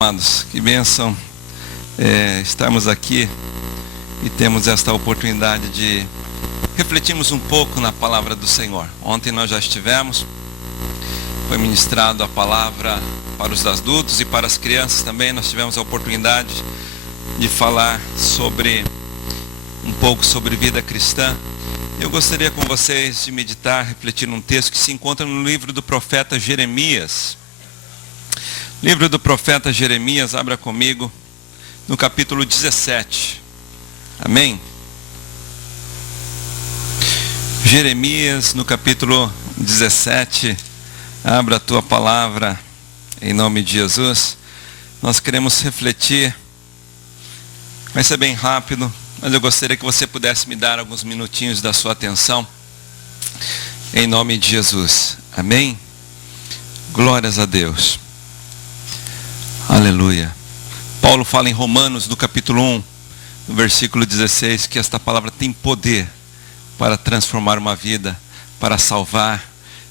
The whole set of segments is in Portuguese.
Amados, que bênção estarmos aqui e temos esta oportunidade de refletirmos um pouco na palavra do Senhor. Ontem nós já estivemos, foi ministrado a palavra para os adultos e para as crianças também. Nós tivemos a oportunidade de falar um pouco sobre vida cristã. Eu gostaria com vocês de meditar, refletir num texto que se encontra no livro do profeta Jeremias. Livro do profeta Jeremias, abra comigo, no capítulo 17. Amém? Jeremias, no capítulo 17, abra a tua palavra, em nome de Jesus. Nós queremos refletir, vai ser bem rápido, mas eu gostaria que você pudesse me dar alguns minutinhos da sua atenção, em nome de Jesus. Amém? Glórias a Deus. Aleluia. Paulo fala em Romanos, no capítulo 1, no versículo 16, que esta palavra tem poder para transformar uma vida, para salvar,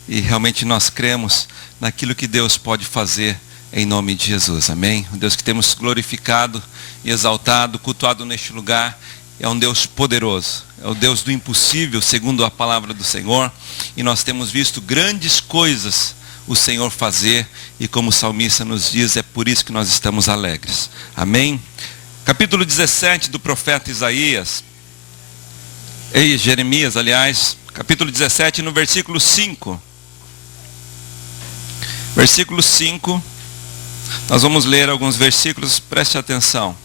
e realmente nós cremos naquilo que Deus pode fazer em nome de Jesus. Amém? O Deus que temos glorificado e exaltado, cultuado neste lugar, é um Deus poderoso, é o Deus do impossível, segundo a palavra do Senhor, e nós temos visto grandes coisas o Senhor fazer, e como o salmista nos diz, é por isso que nós estamos alegres. Amém? Capítulo 17 do profeta Jeremias, capítulo 17, no versículo 5. Versículo 5, nós vamos ler alguns versículos, preste atenção.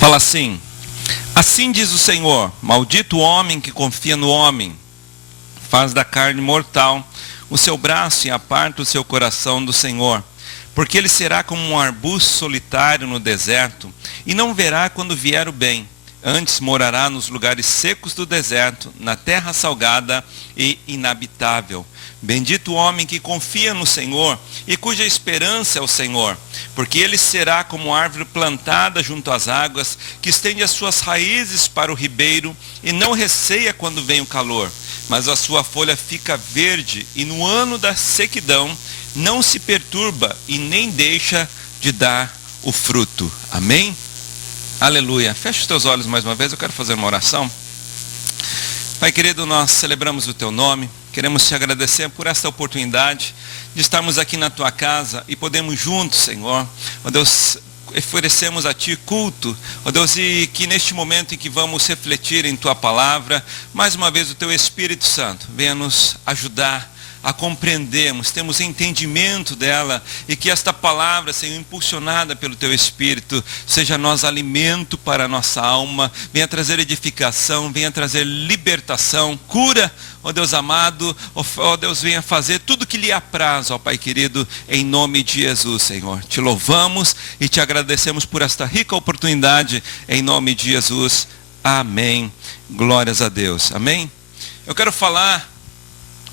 Fala assim: assim diz o Senhor, maldito o homem que confia no homem, faz da carne mortal o seu braço e aparta o seu coração do Senhor. Porque ele será como um arbusto solitário no deserto, e não verá quando vier o bem. Antes morará nos lugares secos do deserto, na terra salgada e inabitável. Bendito o homem que confia no Senhor, e cuja esperança é o Senhor. Porque ele será como árvore plantada junto às águas, que estende as suas raízes para o ribeiro, e não receia quando vem o calor. Mas a sua folha fica verde, e no ano da sequidão não se perturba e nem deixa de dar o fruto. Amém? Aleluia. Fecha os teus olhos mais uma vez, eu quero fazer uma oração. Pai querido, nós celebramos o teu nome, queremos te agradecer por esta oportunidade de estarmos aqui na tua casa e podemos juntos, Senhor, ó Deus, oferecemos a Ti culto, ó Deus, e que neste momento em que vamos refletir em Tua palavra, mais uma vez o Teu Espírito Santo venha nos ajudar a compreendermos, temos entendimento dela, e que esta palavra, Senhor, impulsionada pelo Teu Espírito, seja nós alimento para a nossa alma, venha trazer edificação, venha trazer libertação, cura, ó Deus amado, ó Deus, venha fazer tudo que lhe apraz, ó Pai querido, em nome de Jesus, Senhor. Te louvamos e te agradecemos por esta rica oportunidade, em nome de Jesus. Amém. Glórias a Deus. Amém. Eu quero falar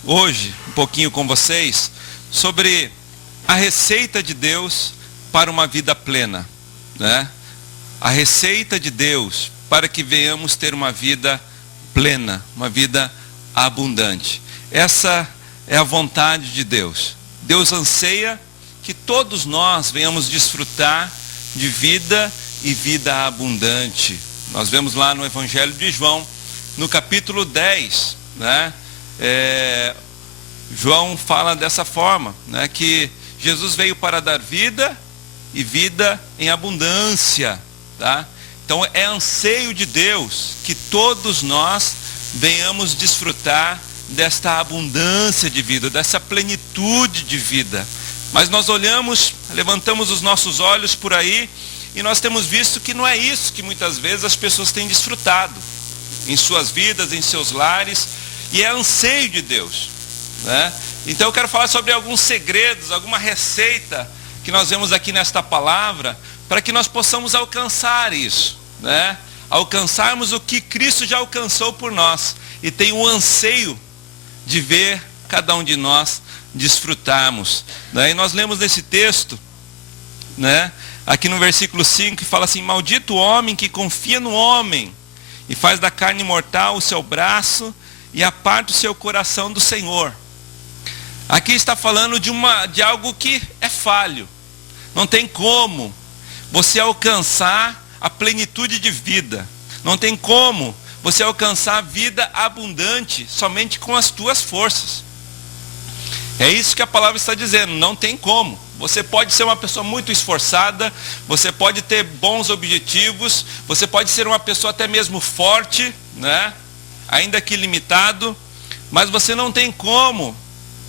hoje um pouquinho com vocês sobre a receita de Deus para uma vida plena, né? A receita de Deus para que venhamos ter uma vida plena, uma vida abundante. Essa é a vontade de Deus. Deus anseia que todos nós venhamos desfrutar de vida e vida abundante. Nós vemos lá no Evangelho de João, no capítulo 10, né? João fala dessa forma, né, que Jesus veio para dar vida e vida em abundância, tá? Então é anseio de Deus que todos nós venhamos desfrutar desta abundância de vida, dessa plenitude de vida. Mas nós olhamos, levantamos os nossos olhos por aí e nós temos visto que não é isso que muitas vezes as pessoas têm desfrutado em suas vidas, em seus lares. E é anseio de Deus, né? Então eu quero falar sobre alguns segredos, alguma receita que nós vemos aqui nesta palavra, para que nós possamos alcançar isso, né? Alcançarmos o que Cristo já alcançou por nós, e tem um anseio de ver cada um de nós desfrutarmos, né? E nós lemos nesse texto, né, aqui no versículo 5, que fala assim: maldito o homem que confia no homem, e faz da carne mortal o seu braço, e aparta o seu coração do Senhor. Aqui está falando de algo que é falho. Não tem como você alcançar a plenitude de vida. Não tem como você alcançar a vida abundante somente com as tuas forças. É isso que a palavra está dizendo, não tem como. Você pode ser uma pessoa muito esforçada, você pode ter bons objetivos, você pode ser uma pessoa até mesmo forte, né? Ainda que limitado, mas você não tem como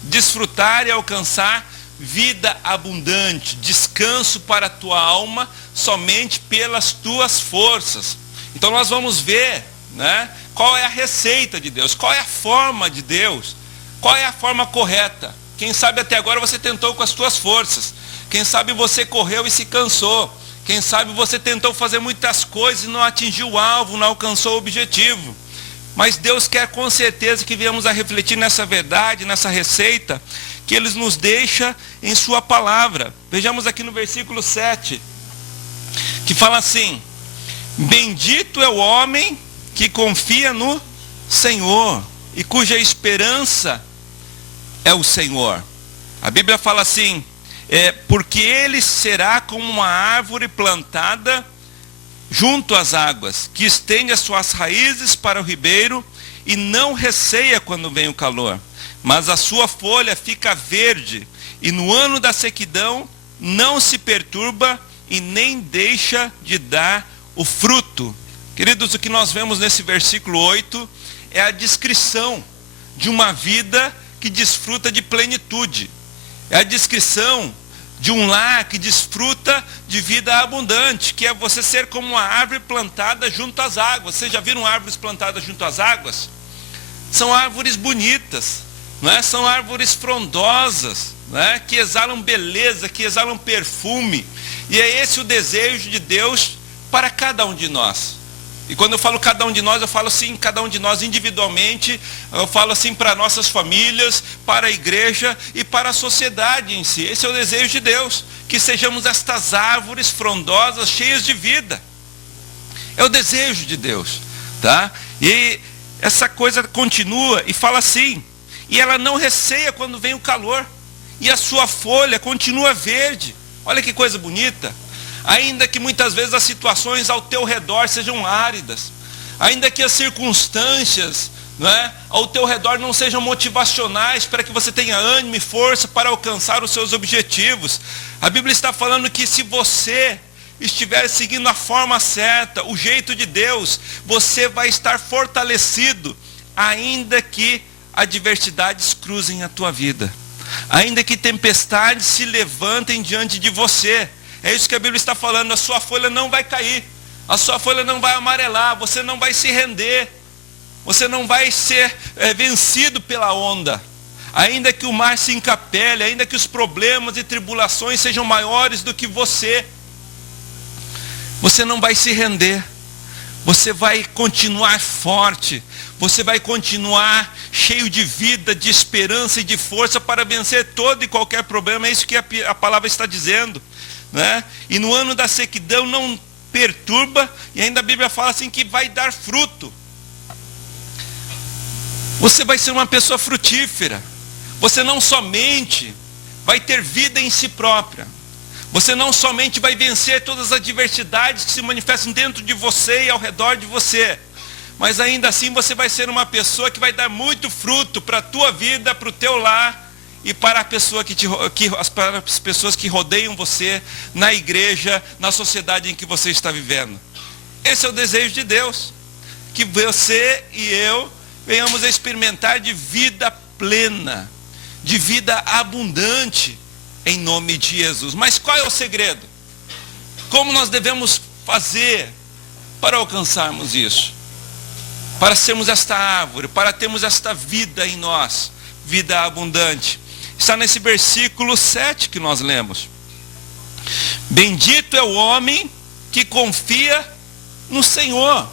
desfrutar e alcançar vida abundante, descanso para a tua alma, somente pelas tuas forças. Então nós vamos ver, né, qual é a receita de Deus, qual é a forma de Deus, qual é a forma correta. Quem sabe até agora você tentou com as tuas forças, quem sabe você correu e se cansou, quem sabe você tentou fazer muitas coisas e não atingiu o alvo, não alcançou o objetivo. Mas Deus quer com certeza que venhamos a refletir nessa verdade, nessa receita, que Ele nos deixa em sua palavra. Vejamos aqui no versículo 7, que fala assim: bendito é o homem que confia no Senhor e cuja esperança é o Senhor. A Bíblia fala assim, porque ele será como uma árvore plantada junto às águas, que estende as suas raízes para o ribeiro e não receia quando vem o calor, mas a sua folha fica verde, e no ano da sequidão não se perturba e nem deixa de dar o fruto. Queridos, o que nós vemos nesse versículo 8 é a descrição de uma vida que desfruta de plenitude. É a descrição de um lar que desfruta de vida abundante, que é você ser como uma árvore plantada junto às águas. Vocês já viram árvores plantadas junto às águas? São árvores bonitas, não é? São árvores frondosas, não é? Que exalam beleza, que exalam perfume. E é esse o desejo de Deus para cada um de nós. E quando eu falo cada um de nós, eu falo assim, cada um de nós individualmente, eu falo assim para nossas famílias, para a igreja e para a sociedade em si. Esse é o desejo de Deus, que sejamos estas árvores frondosas, cheias de vida. É o desejo de Deus, tá? E essa coisa continua e fala assim, e ela não receia quando vem o calor, e a sua folha continua verde. Olha que coisa bonita. Ainda que muitas vezes as situações ao teu redor sejam áridas, ainda que as circunstâncias, não é, ao teu redor não sejam motivacionais para que você tenha ânimo e força para alcançar os seus objetivos, a Bíblia está falando que se você estiver seguindo a forma certa, o jeito de Deus, você vai estar fortalecido, ainda que adversidades cruzem a tua vida, ainda que tempestades se levantem diante de você. É isso que a Bíblia está falando, a sua folha não vai cair, a sua folha não vai amarelar, você não vai se render, você não vai ser vencido pela onda. Ainda que o mar se encapele, ainda que os problemas e tribulações sejam maiores do que você não vai se render, você vai continuar forte, você vai continuar cheio de vida, de esperança e de força para vencer todo e qualquer problema. É isso que a palavra está dizendo. Né? E no ano da sequidão não perturba, e ainda a Bíblia fala assim que vai dar fruto. Você vai ser uma pessoa frutífera. Você não somente vai ter vida em si própria, você não somente vai vencer todas as adversidades que se manifestam dentro de você e ao redor de você, mas ainda assim você vai ser uma pessoa que vai dar muito fruto para a tua vida, para o teu lar, e para a pessoa para as pessoas que rodeiam você, na igreja, na sociedade em que você está vivendo. Esse é o desejo de Deus, que você e eu venhamos a experimentar de vida plena, de vida abundante, em nome de Jesus. Mas qual é o segredo? Como nós devemos fazer para alcançarmos isso? Para sermos esta árvore, para termos esta vida em nós, vida abundante. Está nesse versículo 7 que nós lemos. Bendito é o homem que confia no Senhor.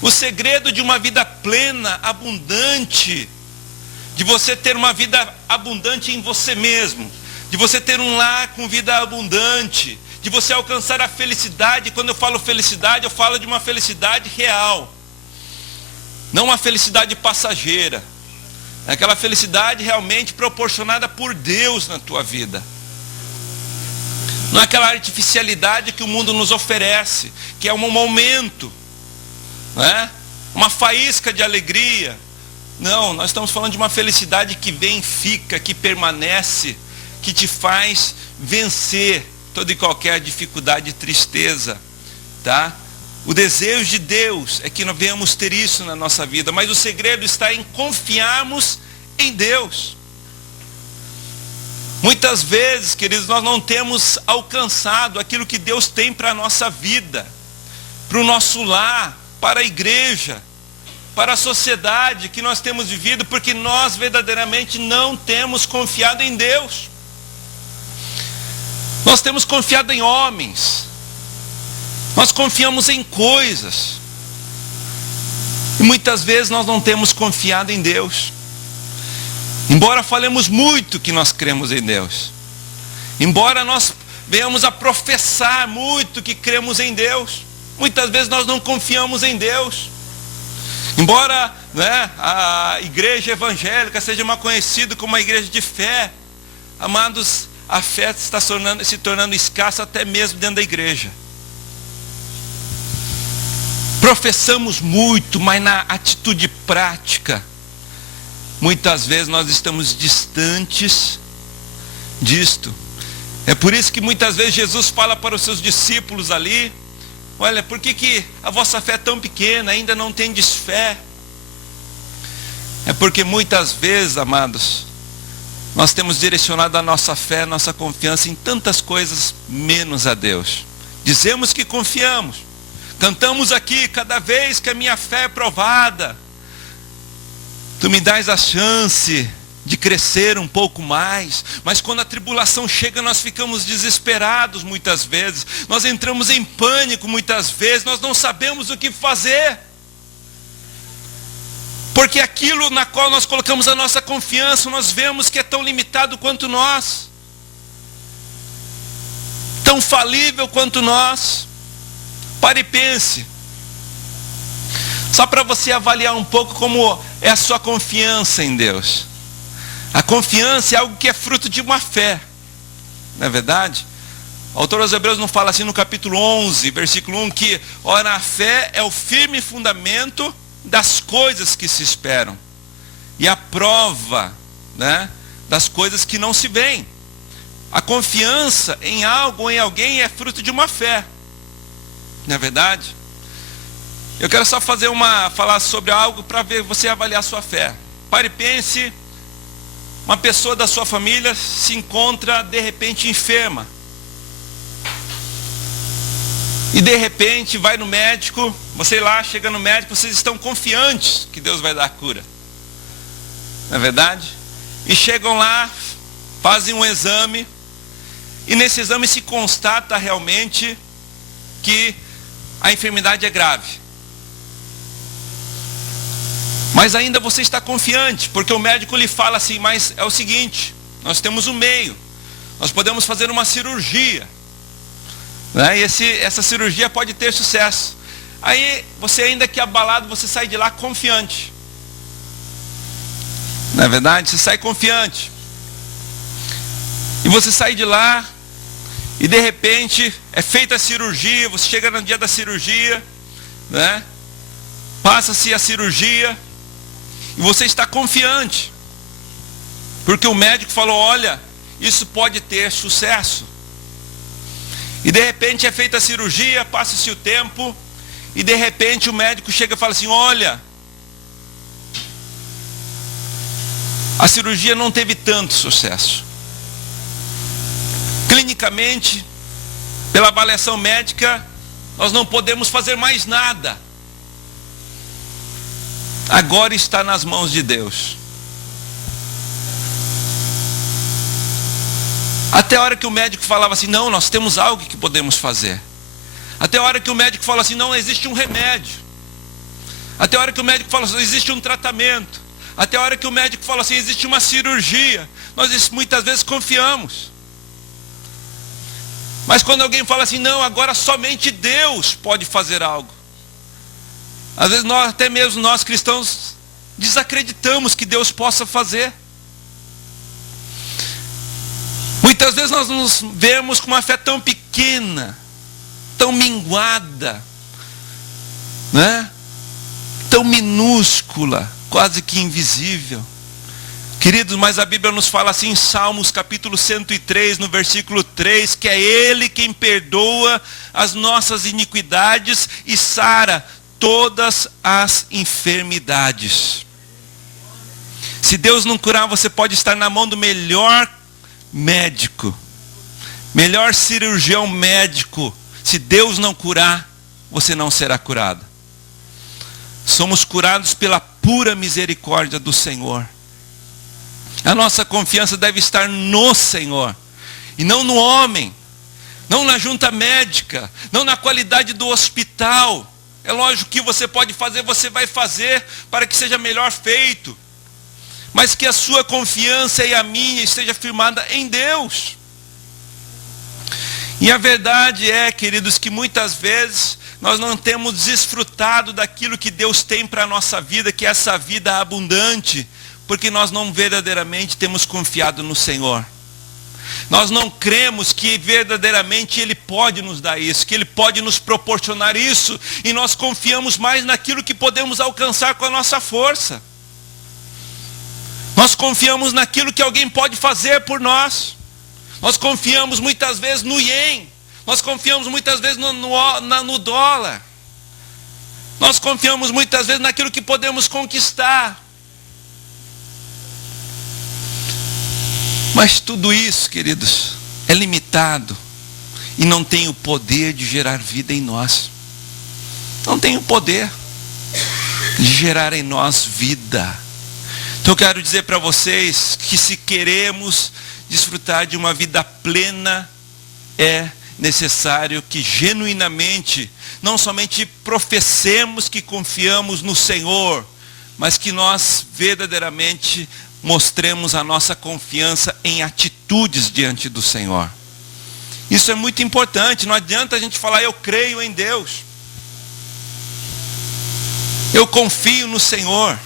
O segredo de uma vida plena, abundante, de você ter uma vida abundante em você mesmo, de você ter um lar com vida abundante, de você alcançar a felicidade. Quando eu falo felicidade, eu falo de uma felicidade real, não uma felicidade passageira, É aquela felicidade realmente proporcionada por Deus na tua vida. Não é aquela artificialidade que o mundo nos oferece, que é um momento, né? Uma faísca de alegria. Não, nós estamos falando de uma felicidade que vem, fica, que permanece, que te faz vencer toda e qualquer dificuldade e tristeza, tá? O desejo de Deus é que nós venhamos ter isso na nossa vida, mas o segredo está em confiarmos em Deus. Muitas vezes, queridos, nós não temos alcançado aquilo que Deus tem para a nossa vida, para o nosso lar, para a igreja, para a sociedade que nós temos vivido, porque nós verdadeiramente não temos confiado em Deus. Nós temos confiado em homens, nós confiamos em coisas, e muitas vezes nós não temos confiado em Deus. Embora falemos muito que nós cremos em Deus, embora nós venhamos a professar muito que cremos em Deus, muitas vezes nós não confiamos em Deus. Embora, né, a igreja evangélica seja mais conhecida como uma igreja de fé, amados, a fé está se tornando escassa até mesmo dentro da igreja. Professamos muito, mas na atitude prática, muitas vezes nós estamos distantes disto. É por isso que muitas vezes Jesus fala para os seus discípulos ali: olha, por que a vossa fé é tão pequena, ainda não tendes fé? É porque muitas vezes, amados, nós temos direcionado a nossa fé, a nossa confiança em tantas coisas, menos a Deus. Dizemos que confiamos, cantamos aqui: cada vez que a minha fé é provada, tu me dás a chance de crescer um pouco mais. Mas quando a tribulação chega, nós ficamos desesperados muitas vezes, nós entramos em pânico muitas vezes, nós não sabemos o que fazer, porque aquilo na qual nós colocamos a nossa confiança, nós vemos que é tão limitado quanto nós, tão falível quanto nós. Pare e pense, só para você avaliar um pouco como é a sua confiança em Deus. A confiança é algo que é fruto de uma fé, não é verdade? O autor aos Hebreus não fala assim no capítulo 11, versículo 1, que ora, a fé é o firme fundamento das coisas que se esperam, e a prova, né, das coisas que não se veem. A confiança em algo ou em alguém é fruto de uma fé, não é verdade? Eu quero só falar sobre algo para ver você avaliar a sua fé. Pare e pense. Uma pessoa da sua família se encontra de repente enferma, e de repente vai no médico, você lá chega no médico, vocês estão confiantes que Deus vai dar a cura, não é verdade? E chegam lá, fazem um exame, e nesse exame se constata realmente que a enfermidade é grave. Mas ainda você está confiante, porque o médico lhe fala assim: mas é o seguinte, nós temos um meio, nós podemos fazer uma cirurgia, né? E essa cirurgia pode ter sucesso. Aí você, ainda que abalado, você sai de lá confiante, não é verdade? Você sai confiante, e você sai de lá, e de repente é feita a cirurgia, você chega no dia da cirurgia, né? Passa-se a cirurgia, e você está confiante, porque o médico falou: olha, isso pode ter sucesso. E de repente é feita a cirurgia, passa-se o tempo, e de repente o médico chega e fala assim: olha, a cirurgia não teve tanto sucesso. Clinicamente, pela avaliação médica, nós não podemos fazer mais nada. Agora está nas mãos de Deus. Até a hora que o médico falava assim: não, nós temos algo que podemos fazer. Até a hora que o médico fala assim: não, existe um remédio. Até a hora que o médico fala assim: existe um tratamento. Até a hora que o médico fala assim: existe uma cirurgia. Nós muitas vezes confiamos. Mas quando alguém fala assim: não, agora somente Deus pode fazer algo, às vezes até mesmo nós cristãos desacreditamos que Deus possa fazer. Muitas vezes nós nos vemos com uma fé tão pequena, tão minguada, né? Tão minúscula, quase que invisível. Queridos, mas a Bíblia nos fala assim em Salmos capítulo 103, no versículo 3, que é Ele quem perdoa as nossas iniquidades e sara todas as enfermidades. Se Deus não curar, você pode estar na mão do melhor médico, melhor cirurgião médico. Se Deus não curar, você não será curado. Somos curados pela pura misericórdia do Senhor. A nossa confiança deve estar no Senhor, e não no homem, não na junta médica, não na qualidade do hospital. É lógico que você pode fazer, você vai fazer para que seja melhor feito, mas que a sua confiança e a minha esteja firmada em Deus. E a verdade é, queridos, que muitas vezes nós não temos desfrutado daquilo que Deus tem para a nossa vida, que é essa vida abundante, porque nós não verdadeiramente temos confiado no Senhor. Nós não cremos que verdadeiramente Ele pode nos dar isso, que Ele pode nos proporcionar isso, e nós confiamos mais naquilo que podemos alcançar com a nossa força. Nós confiamos naquilo que alguém pode fazer por nós. Nós confiamos muitas vezes no ien. Nós confiamos muitas vezes no dólar. Nós confiamos muitas vezes naquilo que podemos conquistar. Mas tudo isso, queridos, é limitado e não tem o poder de gerar vida em nós. Não tem o poder de gerar em nós vida. Então eu quero dizer para vocês que se queremos desfrutar de uma vida plena, é necessário que genuinamente, não somente professemos que confiamos no Senhor, mas que nós verdadeiramente mostremos a nossa confiança em atitudes diante do Senhor. Isso é muito importante. Não adianta a gente falar, eu creio em Deus, eu confio no Senhor.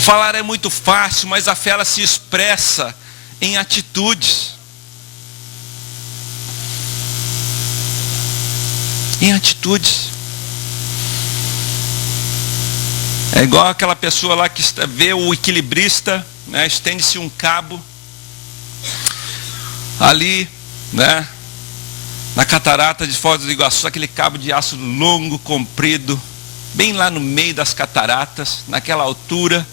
Falar é muito fácil, mas a fé ela se expressa em atitudes. Em atitudes. É igual aquela pessoa lá que vê o equilibrista, né, estende-se um cabo ali, né, na catarata de Foz do Iguaçu, aquele cabo de aço longo, comprido, bem lá no meio das cataratas, naquela altura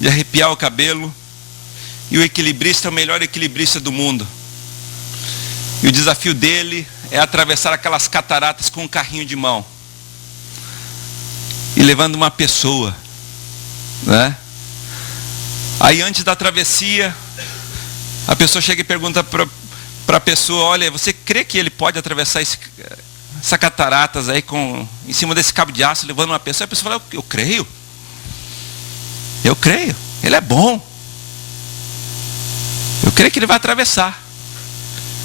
de arrepiar o cabelo. E o equilibrista é o melhor equilibrista do mundo. E o desafio dele é atravessar aquelas cataratas com um carrinho de mão. E levando uma pessoa, né? Aí antes da travessia, a pessoa chega e pergunta para a pessoa, olha, você crê que ele pode atravessar essa cataratas aí em cima desse cabo de aço, levando uma pessoa? A pessoa fala, eu creio. Eu creio, ele é bom. Eu creio que ele vai atravessar.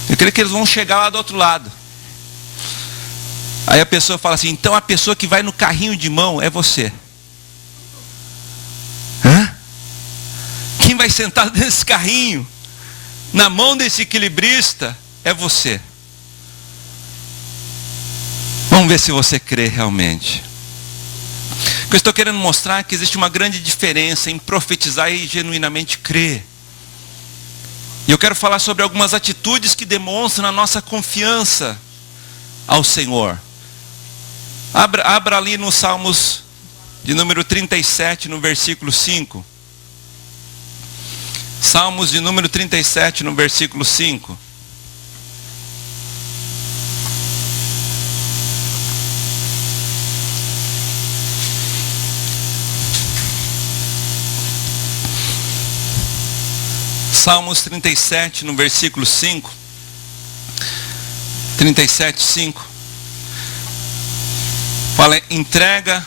Eu creio que eles vão chegar lá do outro lado. Aí a pessoa fala assim, então a pessoa que vai no carrinho de mão é você. Hã? Quem vai sentar nesse carrinho, na mão desse equilibrista, é você. Vamos ver se você crê realmente. O que eu estou querendo mostrar é que existe uma grande diferença em profetizar e genuinamente crer. E eu quero falar sobre algumas atitudes que demonstram a nossa confiança ao Senhor. Abra ali no Salmos de número 37, no versículo 5. Salmos de número 37, no versículo 5. Salmos 37, no versículo 5. 37, 5. Fala, entrega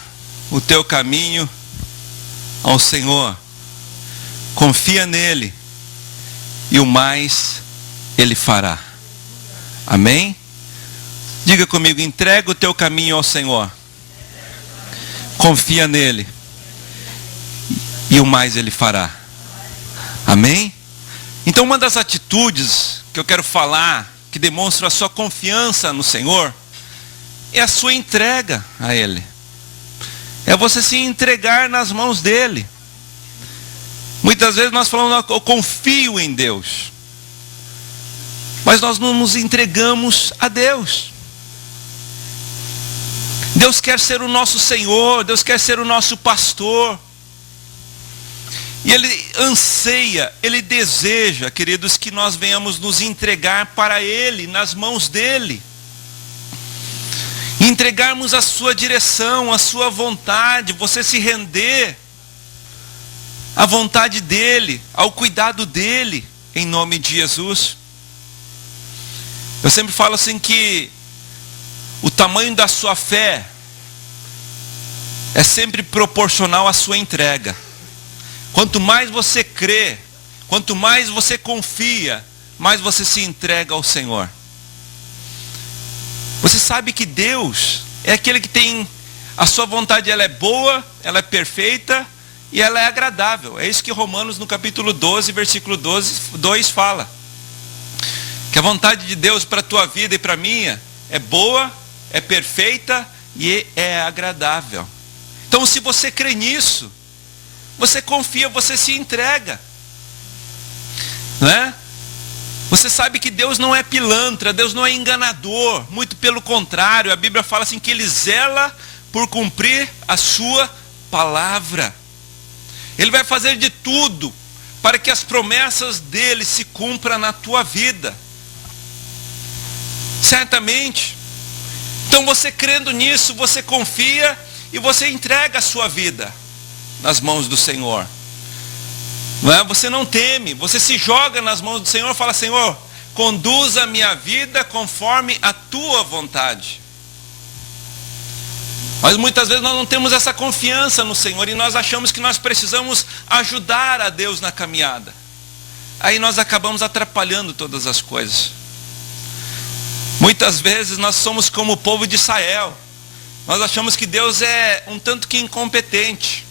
o teu caminho ao Senhor. Confia nele e o mais ele fará. Amém? Diga comigo, entrega o teu caminho ao Senhor. Confia nele e o mais Ele fará. Amém? Então uma das atitudes que eu quero falar, que demonstra a sua confiança no Senhor, é a sua entrega a Ele. É você se entregar nas mãos dEle. Muitas vezes nós falamos, eu confio em Deus. Mas nós não nos entregamos a Deus. Deus quer ser o nosso Senhor, Deus quer ser o nosso pastor. E Ele anseia, Ele deseja, queridos, que nós venhamos nos entregar para Ele, nas mãos dEle. Entregarmos a sua direção, a sua vontade, você se render à vontade dEle, ao cuidado dEle, em nome de Jesus. Eu sempre falo assim que o tamanho da sua fé é sempre proporcional à sua entrega. Quanto mais você crê, quanto mais você confia, mais você se entrega ao Senhor. Você sabe que Deus é aquele que tem, a sua vontade ela é boa, ela é perfeita e ela é agradável. É isso que Romanos no capítulo 12, versículo 2 fala. Que a vontade de Deus para a tua vida e para a minha é boa, é perfeita e é agradável. Então se você crê nisso, você confia, você se entrega. Não é? Você sabe que Deus não é pilantra, Deus não é enganador. Muito pelo contrário, a Bíblia fala assim que Ele zela por cumprir a sua palavra. Ele vai fazer de tudo para que as promessas dEle se cumpram na tua vida. Certamente. Então você crendo nisso, você confia e você entrega a sua vida nas mãos do Senhor. Não é? Você não teme, você se joga nas mãos do Senhor e fala, Senhor, conduza a minha vida conforme a tua vontade. Mas muitas vezes nós não temos essa confiança no Senhor e nós achamos que nós precisamos ajudar a Deus na caminhada. Aí nós acabamos atrapalhando todas as coisas. Muitas vezes nós somos como o povo de Israel. Nós achamos que Deus é um tanto que incompetente.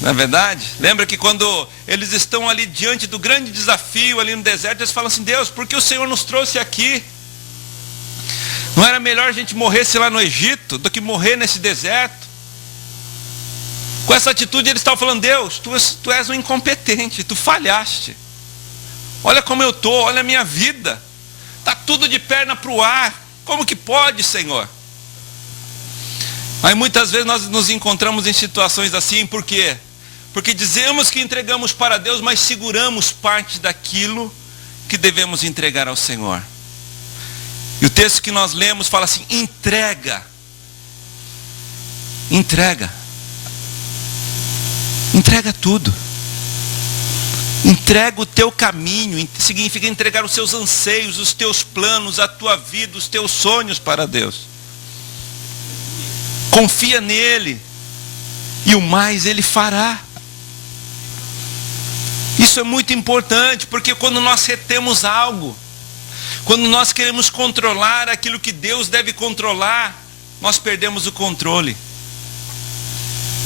Não é verdade? Lembra que quando eles estão ali diante do grande desafio ali no deserto, eles falam assim, Deus, por que o Senhor nos trouxe aqui? Não era melhor a gente morresse lá no Egito do que morrer nesse deserto? Com essa atitude eles estavam falando, Deus, tu és um incompetente, tu falhaste. Olha como eu estou, olha a minha vida. Está tudo de perna para o ar. Como que pode, Senhor? Aí muitas vezes nós nos encontramos em situações assim, por quê? Porque dizemos que entregamos para Deus, mas seguramos parte daquilo que devemos entregar ao Senhor. E o texto que nós lemos fala assim, entrega. Entrega. Entrega tudo. Entrega o teu caminho, significa entregar os seus anseios, os teus planos, a tua vida, os teus sonhos para Deus. Confia nele e o mais Ele fará. Isso é muito importante, porque quando nós retemos algo, quando nós queremos controlar aquilo que Deus deve controlar, nós perdemos o controle.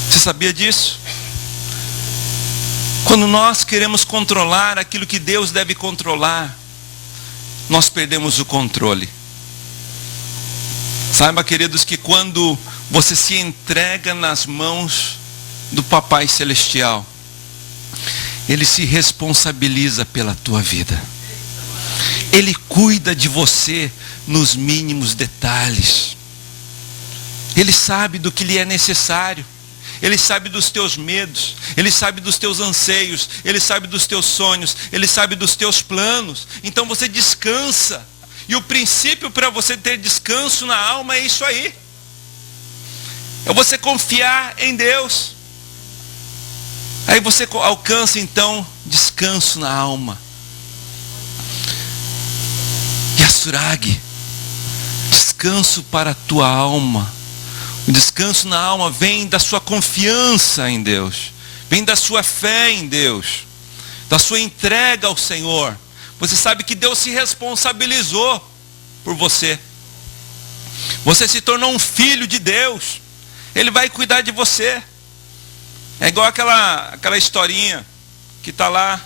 Você sabia disso? Quando nós queremos controlar aquilo que Deus deve controlar, nós perdemos o controle. Saiba, queridos, que quando você se entrega nas mãos do Papai Celestial, Ele se responsabiliza pela tua vida. Ele cuida de você nos mínimos detalhes. Ele sabe do que lhe é necessário. Ele sabe dos teus medos, Ele sabe dos teus anseios, Ele sabe dos teus sonhos, Ele sabe dos teus planos. Então você descansa. E o princípio para você ter descanso na alma é isso aí. É você confiar em Deus. Aí você alcança então descanso na alma. Yasuragi, descanso para a tua alma. O descanso na alma vem da sua confiança em Deus, vem da sua fé em Deus, da sua entrega ao Senhor. Você sabe que Deus se responsabilizou por você. Você se tornou um filho de Deus. Ele vai cuidar de você. É igual aquela historinha que está lá,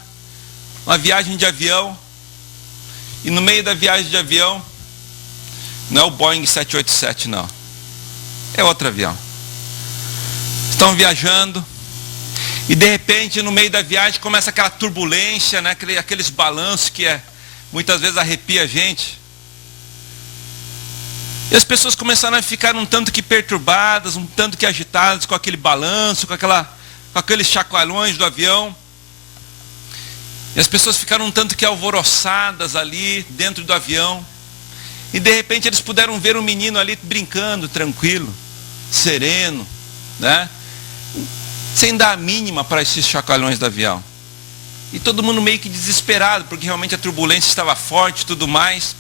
uma viagem de avião, e no meio da viagem de avião, não é o Boeing 787 não, é outro avião. Estão viajando, e de repente no meio da viagem começa aquela turbulência, né? Aqueles balanços que muitas vezes arrepia a gente. E as pessoas começaram a ficar um tanto que perturbadas, um tanto que agitadas com aquele balanço, com aqueles chacoalhões do avião. E as pessoas ficaram um tanto que alvoroçadas ali dentro do avião. E de repente eles puderam ver um menino ali brincando, tranquilo, sereno, né? Sem dar a mínima para esses chacoalhões do avião. E todo mundo meio que desesperado, porque realmente a turbulência estava forte e tudo mais.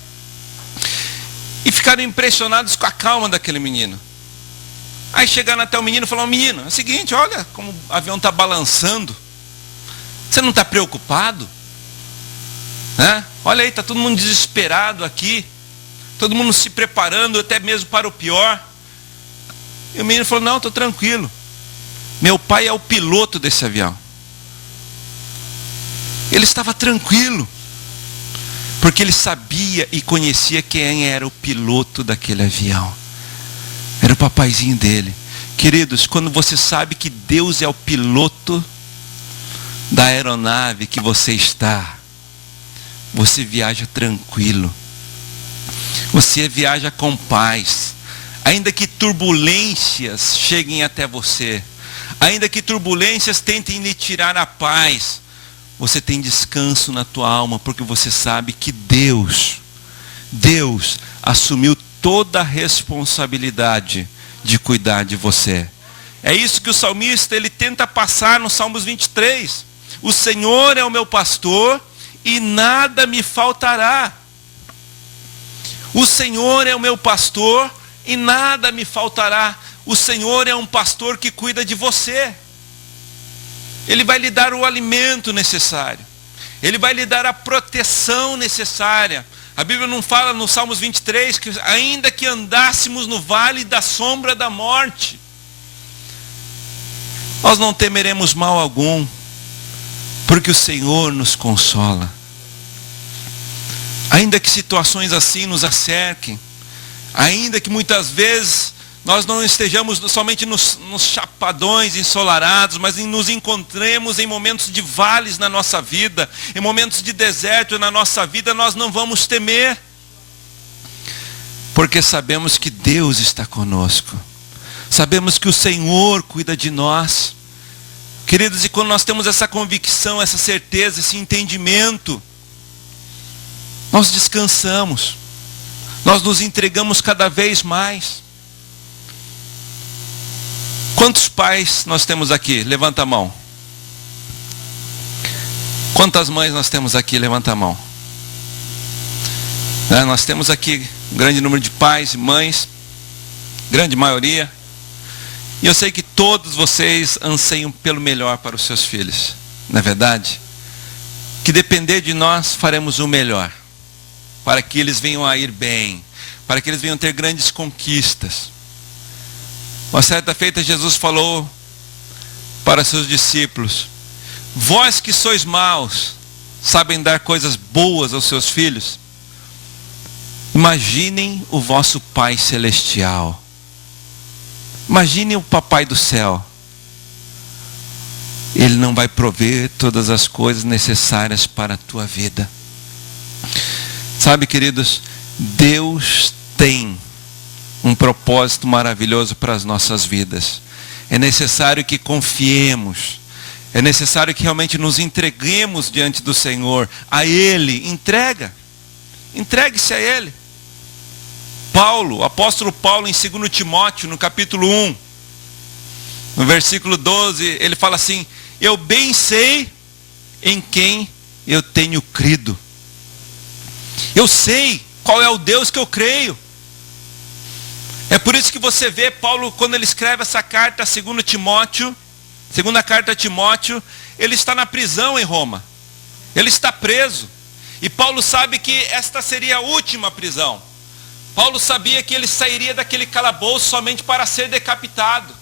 E ficaram impressionados com a calma daquele menino. Aí chegaram até o menino e falaram: menino, é o seguinte, olha como o avião está balançando. Você não está preocupado? Né? Olha aí, está todo mundo desesperado aqui. Todo mundo se preparando até mesmo para o pior. E o menino falou: não, estou tranquilo. Meu pai é o piloto desse avião. Ele estava tranquilo, porque ele sabia e conhecia quem era o piloto daquele avião. Era o papaizinho dele. Queridos, quando você sabe que Deus é o piloto da aeronave que você está, você viaja tranquilo. Você viaja com paz. Ainda que turbulências cheguem até você, ainda que turbulências tentem lhe tirar a paz, você tem descanso na tua alma, porque você sabe que Deus assumiu toda a responsabilidade de cuidar de você. É isso que o salmista ele tenta passar no Salmos 23. O Senhor é o meu pastor e nada me faltará. O Senhor é o meu pastor e nada me faltará. O Senhor é um pastor que cuida de você. Ele vai lhe dar o alimento necessário. Ele vai lhe dar a proteção necessária. A Bíblia não fala no Salmos 23 que ainda que andássemos no vale da sombra da morte, nós não temeremos mal algum, porque o Senhor nos consola. Ainda que situações assim nos acerquem, ainda que muitas vezes nós não estejamos somente nos chapadões ensolarados, mas nos encontremos em momentos de vales na nossa vida, em momentos de deserto na nossa vida, nós não vamos temer, porque sabemos que Deus está conosco, sabemos que o Senhor cuida de nós. Queridos, e quando nós temos essa convicção, essa certeza, esse entendimento, nós descansamos, nós nos entregamos cada vez mais. Quantos pais nós temos aqui? Levanta a mão. Quantas mães nós temos aqui? Levanta a mão. Nós temos aqui um grande número de pais e mães, grande maioria. E eu sei que todos vocês anseiam pelo melhor para os seus filhos, não é verdade? Que depender de nós, faremos o melhor, para que eles venham a ir bem, para que eles venham ter grandes conquistas. Uma certa feita Jesus falou para seus discípulos: vós que sois maus, sabem dar coisas boas aos seus filhos, imaginem o vosso Pai Celestial. Imagine o Papai do céu. Ele não vai prover todas as coisas necessárias para a tua vida. Sabe, queridos, Deus tem um propósito maravilhoso para as nossas vidas. É necessário que confiemos. É necessário que realmente nos entreguemos diante do Senhor. A Ele, entregue-se a Ele. O apóstolo Paulo em 2 Timóteo, no capítulo 1, no versículo 12, ele fala assim: eu bem sei em quem eu tenho crido. Eu sei qual é o Deus que eu creio. É por isso que você vê Paulo, quando ele escreve essa carta a 2 Timóteo, segunda carta a Timóteo, ele está na prisão em Roma. Ele está preso. E Paulo sabe que esta seria a última prisão. Paulo sabia que ele sairia daquele calabouço somente para ser decapitado.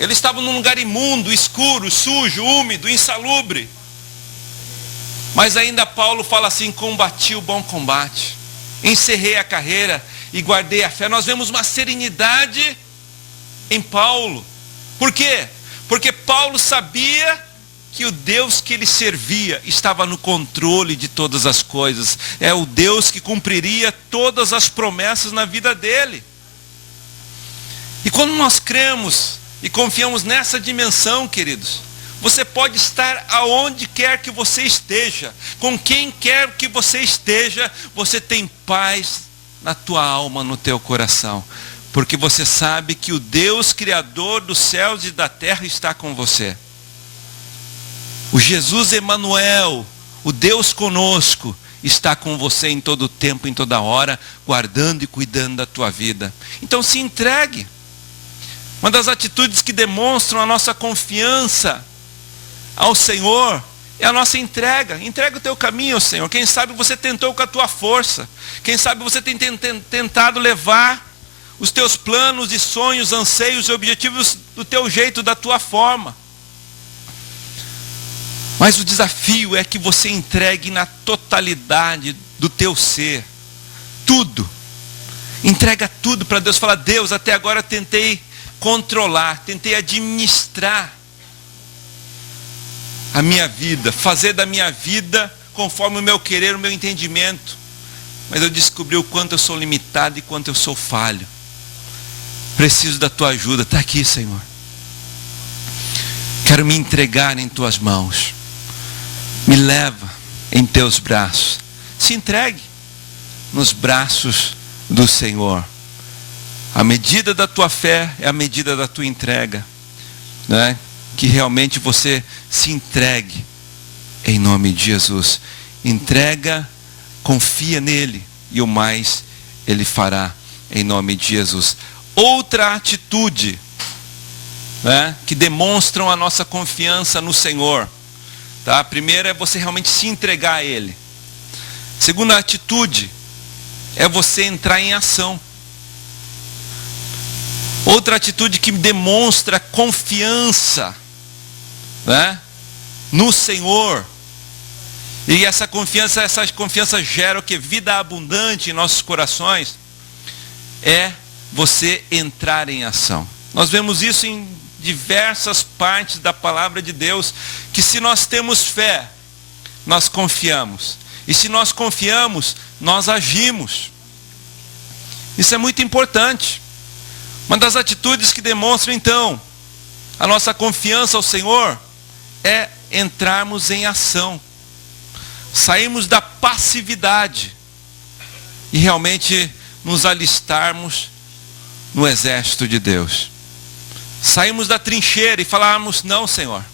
Ele estava num lugar imundo, escuro, sujo, úmido, insalubre. Mas ainda Paulo fala assim: combati o bom combate, encerrei a carreira e guardei a fé. Nós vemos uma serenidade em Paulo. Por quê? Porque Paulo sabia que o Deus que ele servia estava no controle de todas as coisas. É o Deus que cumpriria todas as promessas na vida dele. E quando nós cremos e confiamos nessa dimensão, queridos, você pode estar aonde quer que você esteja, com quem quer que você esteja, você tem paz na tua alma, no teu coração, porque você sabe que o Deus Criador dos céus e da terra está com você. O Jesus Emanuel, o Deus conosco, está com você em todo tempo, em toda hora, guardando e cuidando da tua vida. Então se entregue. Uma das atitudes que demonstram a nossa confiança ao Senhor é a nossa entrega. Entrega o teu caminho ao Senhor. Quem sabe você tentou com a tua força. Quem sabe você tem tentado levar os teus planos e sonhos, anseios e objetivos do teu jeito, da tua forma. Mas o desafio é que você entregue na totalidade do teu ser. Tudo. Entrega tudo para Deus. Fala: Deus, até agora eu tentei controlar, tentei administrar a minha vida, fazer da minha vida conforme o meu querer, o meu entendimento. Mas eu descobri o quanto eu sou limitado e quanto eu sou falho. Preciso da tua ajuda. Está aqui, Senhor. Quero me entregar em tuas mãos. Me leva em teus braços. Se entregue nos braços do Senhor. A medida da tua fé é a medida da tua entrega, né? Que realmente você se entregue em nome de Jesus. Entrega, confia nele e o mais ele fará em nome de Jesus. Outra atitude, né, que demonstram a nossa confiança no Senhor, tá? A primeira é você realmente se entregar a ele. A segunda atitude é você entrar em ação. Outra atitude que demonstra confiança, né, no Senhor. E essa confiança gera o que? Vida abundante em nossos corações. É você entrar em ação. Nós vemos isso em diversas partes da palavra de Deus, que se nós temos fé, nós confiamos. E se nós confiamos, nós agimos. Isso é muito importante. Uma das atitudes que demonstram então a nossa confiança ao Senhor é entrarmos em ação. Sairmos da passividade e realmente nos alistarmos no exército de Deus. Sairmos da trincheira e falarmos: não, Senhor,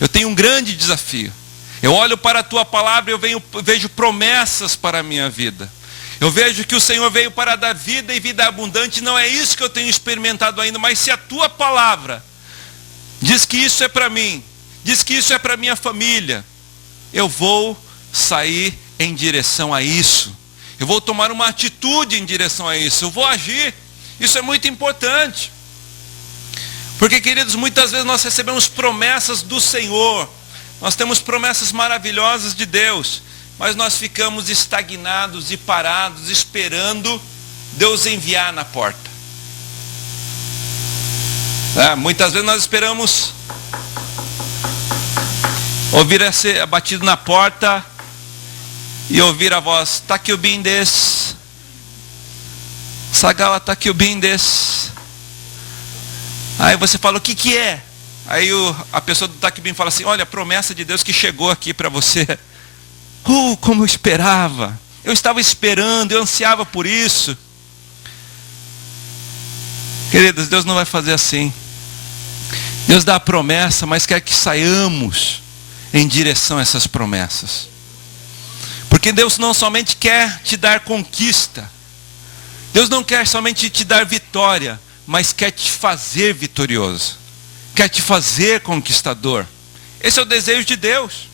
eu tenho um grande desafio. Eu olho para a tua palavra e eu vejo promessas para a minha vida. Eu vejo que o Senhor veio para dar vida e vida abundante. Não é isso que eu tenho experimentado ainda, mas se a tua palavra diz que isso é para mim, diz que isso é para minha família, eu vou sair em direção a isso. Eu vou tomar uma atitude em direção a isso. Eu vou agir. Isso é muito importante. Porque, queridos, muitas vezes nós recebemos promessas do Senhor. Nós temos promessas maravilhosas de Deus, mas nós ficamos estagnados e parados, esperando Deus enviar na porta. Muitas vezes nós esperamos ouvir ser batido na porta e ouvir a voz: tá aqui o bindes, Sagala, tá aqui o bindes. Aí você fala: o que é? Aí a pessoa do Taquibim fala assim: olha, a promessa de Deus que chegou aqui para você. Como eu esperava. Eu estava esperando, eu ansiava por isso. Queridos, Deus não vai fazer assim. Deus dá a promessa, mas quer que saiamos em direção a essas promessas. Porque Deus não somente quer te dar conquista. Deus não quer somente te dar vitória, mas quer te fazer vitorioso. Quer te fazer conquistador. Esse é o desejo de Deus.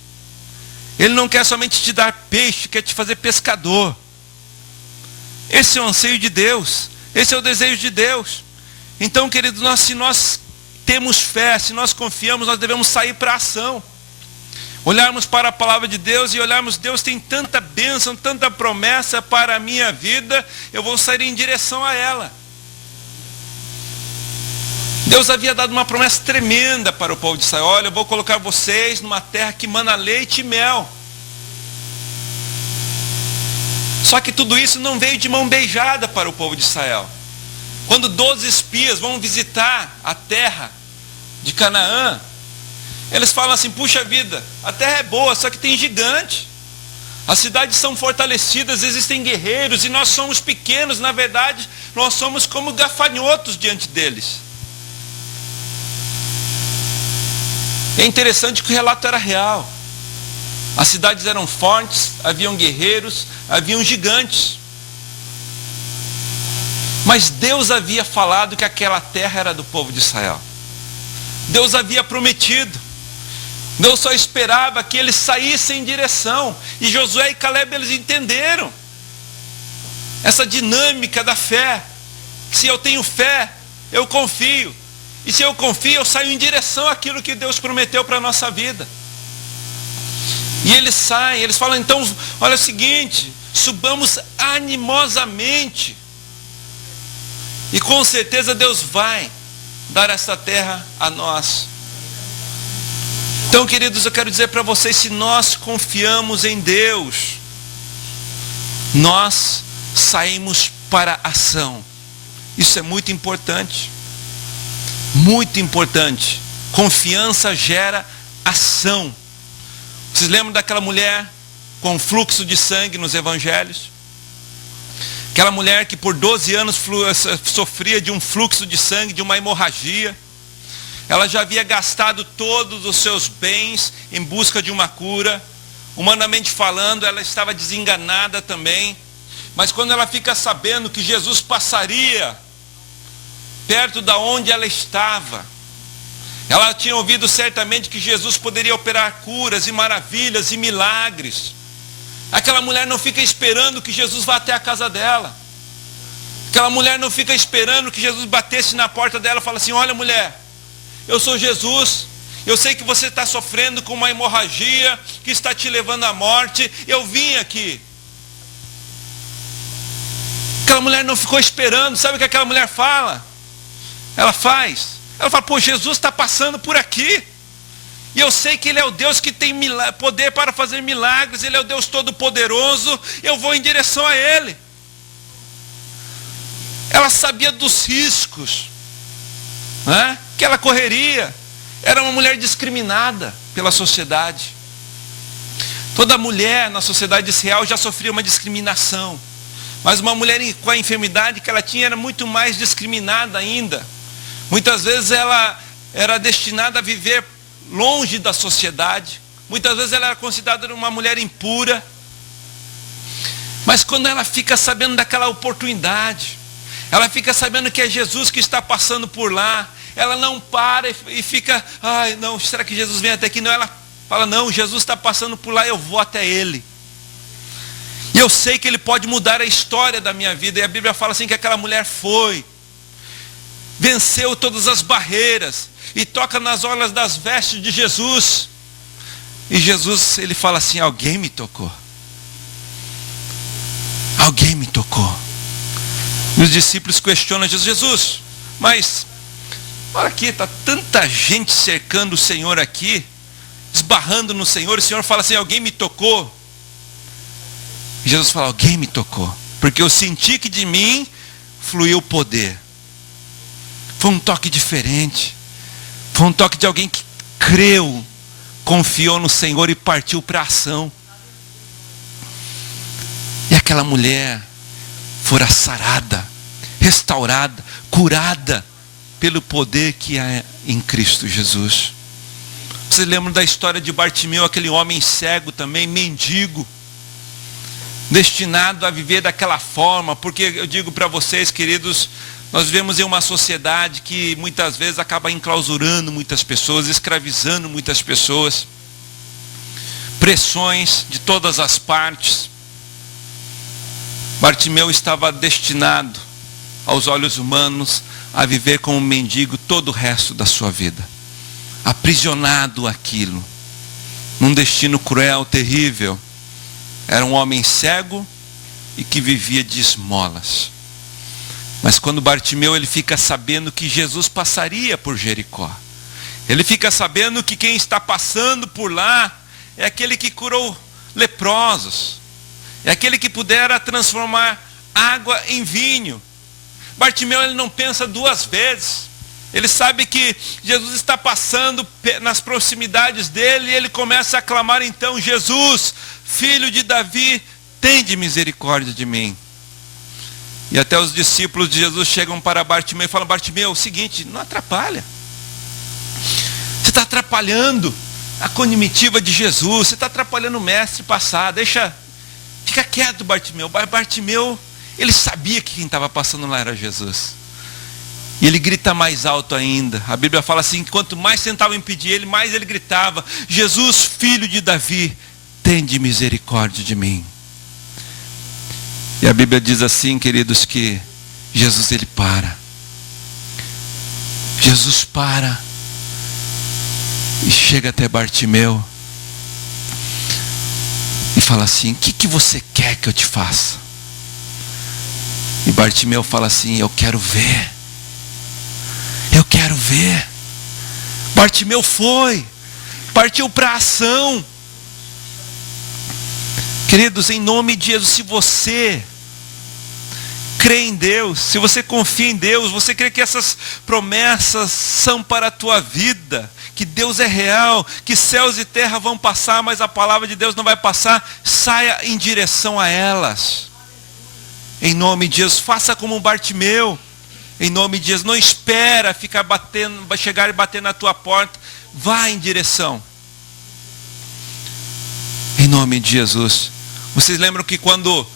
Ele não quer somente te dar peixe, quer te fazer pescador. Esse é o anseio de Deus. Esse é o desejo de Deus. Então, queridos, se nós temos fé, se nós confiamos, nós devemos sair para a ação. Olharmos para a palavra de Deus e olharmos, Deus tem tanta bênção, tanta promessa para a minha vida, eu vou sair em direção a ela. Deus havia dado uma promessa tremenda para o povo de Israel. Olha, eu vou colocar vocês numa terra que mana leite e mel. Só que tudo isso não veio de mão beijada para o povo de Israel. Quando 12 espias vão visitar a terra de Canaã, eles falam assim, puxa vida, a terra é boa, só que tem gigante. As cidades são fortalecidas, existem guerreiros, e nós somos pequenos, na verdade, nós somos como gafanhotos diante deles. É interessante que o relato era real. As cidades eram fortes, haviam guerreiros, haviam gigantes. Mas Deus havia falado que aquela terra era do povo de Israel. Deus havia prometido. Deus só esperava que eles saíssem em direção. E Josué e Caleb, eles entenderam essa dinâmica da fé. Se eu tenho fé, eu confio. E se eu confio, eu saio em direção àquilo que Deus prometeu para a nossa vida. E eles saem, eles falam, então, olha o seguinte, subamos animosamente. E com certeza Deus vai dar essa terra a nós. Então, queridos, eu quero dizer para vocês, se nós confiamos em Deus, nós saímos para a ação. Isso é muito importante. Muito importante. Confiança gera ação. Vocês lembram daquela mulher com fluxo de sangue nos evangelhos? Aquela mulher que por 12 anos sofria de um fluxo de sangue, de uma hemorragia. Ela já havia gastado todos os seus bens em busca de uma cura. Humanamente falando, ela estava desenganada também. Mas quando ela fica sabendo que Jesus passaria perto da onde ela estava, ela tinha ouvido certamente que Jesus poderia operar curas e maravilhas e milagres. Aquela mulher não fica esperando que Jesus vá até a casa dela. Aquela mulher não fica esperando que Jesus batesse na porta dela e fala assim, olha mulher, eu sou Jesus, eu sei que você está sofrendo com uma hemorragia que está te levando à morte, eu vim aqui. Aquela mulher não ficou esperando, sabe o que aquela mulher fala? Ela fala, pô, Jesus está passando por aqui. E eu sei que Ele é o Deus que tem poder para fazer milagres, Ele é o Deus todo-poderoso, eu vou em direção a Ele. Ela sabia dos riscos, né, que ela correria. Era uma mulher discriminada pela sociedade. Toda mulher na sociedade de Israel já sofria uma discriminação. Mas uma mulher com a enfermidade que ela tinha era muito mais discriminada ainda. Muitas vezes ela era destinada a viver longe da sociedade. Muitas vezes ela era considerada uma mulher impura. Mas quando ela fica sabendo daquela oportunidade, ela fica sabendo que é Jesus que está passando por lá, ela não para e fica, ai não, será que Jesus vem até aqui? Não, ela fala, não, Jesus está passando por lá, eu vou até Ele. E eu sei que Ele pode mudar a história da minha vida. E a Bíblia fala assim que aquela mulher foi, venceu todas as barreiras e toca nas orlas das vestes de Jesus. E Jesus, Ele fala assim, alguém me tocou. Alguém me tocou. E os discípulos questionam Jesus, mas olha aqui, está tanta gente cercando o Senhor aqui, esbarrando no Senhor, e o Senhor fala assim, alguém me tocou. E Jesus fala, alguém me tocou, porque eu senti que de mim fluiu o poder. Foi um toque diferente. Foi um toque de alguém que creu, confiou no Senhor e partiu para a ação. E aquela mulher fora sarada, restaurada, curada pelo poder que há em Cristo Jesus. Vocês lembram da história de Bartimeu, aquele homem cego também, mendigo, destinado a viver daquela forma, porque eu digo para vocês, queridos, nós vivemos em uma sociedade que muitas vezes acaba enclausurando muitas pessoas, escravizando muitas pessoas, pressões de todas as partes. Bartimeu estava destinado, aos olhos humanos, a viver como um mendigo todo o resto da sua vida, aprisionado àquilo, num destino cruel, terrível. Era um homem cego e que vivia de esmolas. Mas quando Bartimeu ele fica sabendo que Jesus passaria por Jericó, ele fica sabendo que quem está passando por lá é aquele que curou leprosos, é aquele que pudera transformar água em vinho. Bartimeu ele não pensa duas vezes. Ele sabe que Jesus está passando nas proximidades dele e ele começa a clamar então: Jesus, filho de Davi, tende misericórdia de mim. E até os discípulos de Jesus chegam para Bartimeu e falam: Bartimeu, é o seguinte, não atrapalha. Você está atrapalhando a comitiva de Jesus, você está atrapalhando o mestre passar, fica quieto, Bartimeu. Bartimeu, ele sabia que quem estava passando lá era Jesus. E ele grita mais alto ainda. A Bíblia fala assim, que quanto mais tentavam impedir ele, mais ele gritava: Jesus, filho de Davi, tende misericórdia de mim. E a Bíblia diz assim, queridos, que Jesus ele para. Jesus para e chega até Bartimeu e fala assim: o que você quer que eu te faça? E Bartimeu fala assim: eu quero ver. Eu quero ver. Bartimeu partiu para a ação. Queridos, em nome de Jesus, se você crê em Deus, se você confia em Deus, você crê que essas promessas são para a tua vida, que Deus é real, que céus e terra vão passar, mas a palavra de Deus não vai passar, saia em direção a elas. Em nome de Jesus, faça como um Bartimeu. Em nome de Jesus, não espera ficar batendo, vai chegar e bater na tua porta. Vá em direção. Em nome de Jesus. Vocês lembram que quando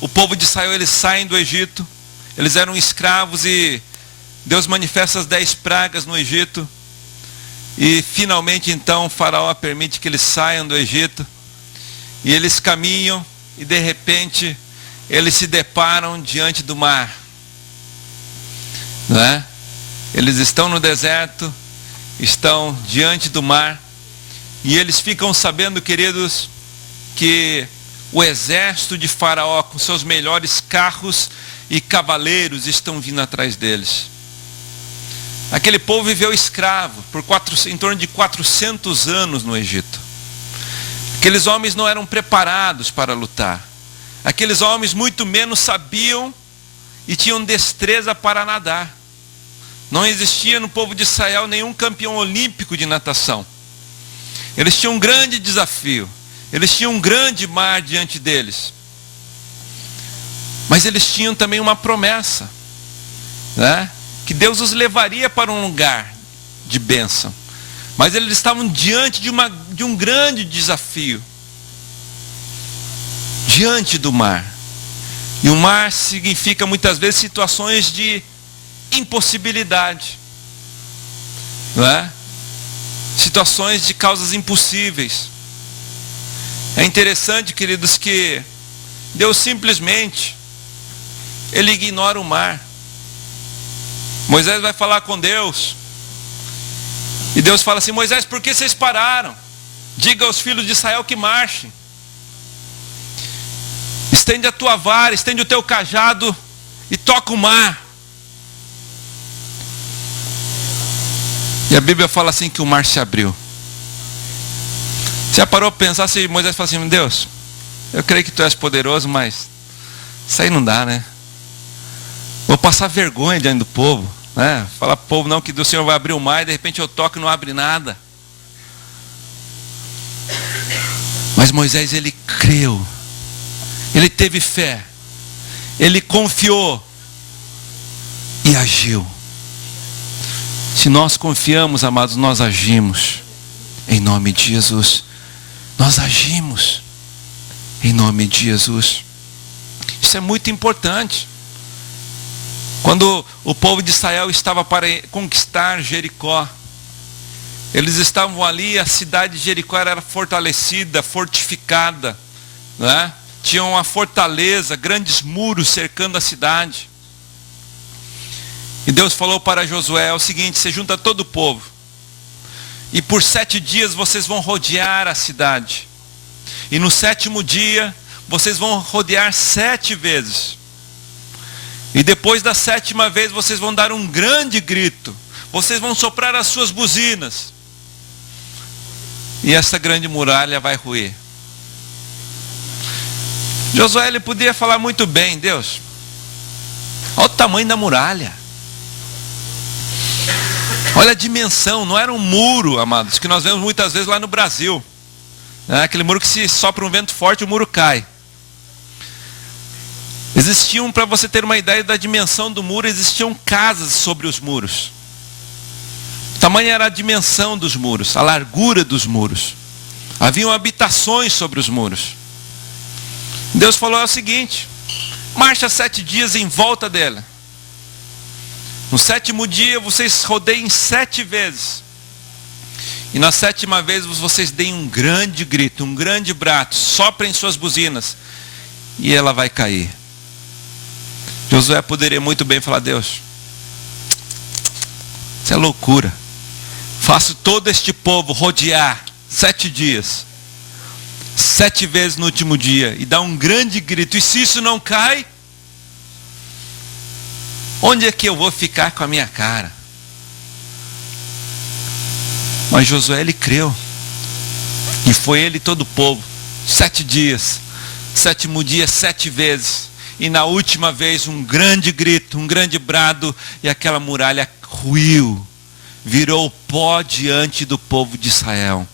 o povo de Israel, eles saem do Egito, eles eram escravos e Deus manifesta as 10 pragas no Egito. E finalmente então o faraó permite que eles saiam do Egito. E eles caminham e de repente eles se deparam diante do mar. Não é? Eles estão no deserto, estão diante do mar, e eles ficam sabendo, queridos, que o exército de Faraó, com seus melhores carros e cavaleiros, estão vindo atrás deles. Aquele povo viveu escravo por em torno de 400 anos no Egito. Aqueles homens não eram preparados para lutar. Aqueles homens muito menos sabiam e tinham destreza para nadar. Não existia no povo de Israel nenhum campeão olímpico de natação. Eles tinham um grande desafio. Eles tinham um grande mar diante deles. Mas eles tinham também uma promessa, né? Que Deus os levaria para um lugar de bênção. Mas eles estavam diante de um grande desafio. Diante do mar. E o mar significa muitas vezes situações de impossibilidade, não é? Situações de causas impossíveis. É interessante, queridos, que Deus simplesmente ele ignora o mar. Moisés vai falar com Deus e Deus fala assim: Moisés, por que vocês pararam? Diga aos filhos de Israel que marchem. Estende a tua vara, estende o teu cajado e toca o mar. E a Bíblia fala assim que o mar se abriu. Você já parou para pensar se Moisés fala assim: Deus, eu creio que tu és poderoso, mas isso aí não dá, né? Vou passar vergonha diante do povo, né? Falar pro povo não que do Senhor vai abrir o mar e de repente eu toco e não abre nada. Mas Moisés, ele creu. Ele teve fé, ele confiou e agiu. Se nós confiamos, amados, nós agimos. Em nome de Jesus, nós agimos. Em nome de Jesus. Isso é muito importante. Quando o povo de Israel estava para conquistar Jericó, eles estavam ali, a cidade de Jericó era fortalecida, fortificada, não é? Tinha uma fortaleza, grandes muros cercando a cidade. E Deus falou para Josué, é o seguinte, você junta todo o povo. E por 7 dias vocês vão rodear a cidade. E no 7º dia, vocês vão rodear 7 vezes. E depois da 7ª vez, vocês vão dar um grande grito. Vocês vão soprar as suas buzinas. E essa grande muralha vai ruir. Josué, ele podia falar muito bem, Deus, olha o tamanho da muralha. Olha a dimensão, não era um muro, amados, que nós vemos muitas vezes lá no Brasil. Aquele muro que se sopra um vento forte, o muro cai. Existiam, para você ter uma ideia da dimensão do muro, existiam casas sobre os muros. O tamanho era a dimensão dos muros, a largura dos muros. Haviam habitações sobre os muros. Deus falou é o seguinte, marcha 7 dias em volta dela. No 7º dia vocês rodeiem 7 vezes. E na 7ª vez vocês deem um grande grito, um grande brato, soprem suas buzinas. E ela vai cair. Josué poderia muito bem falar, Deus, isso é loucura. Faço todo este povo rodear 7 dias. 7 vezes no último dia. E dá um grande grito. E se isso não cai, onde é que eu vou ficar com a minha cara? Mas Josué, ele creu. E foi ele e todo o povo. 7 dias. 7º dia, 7 vezes. E na última vez, um grande grito, um grande brado. E aquela muralha ruiu. Virou pó diante do povo de Israel.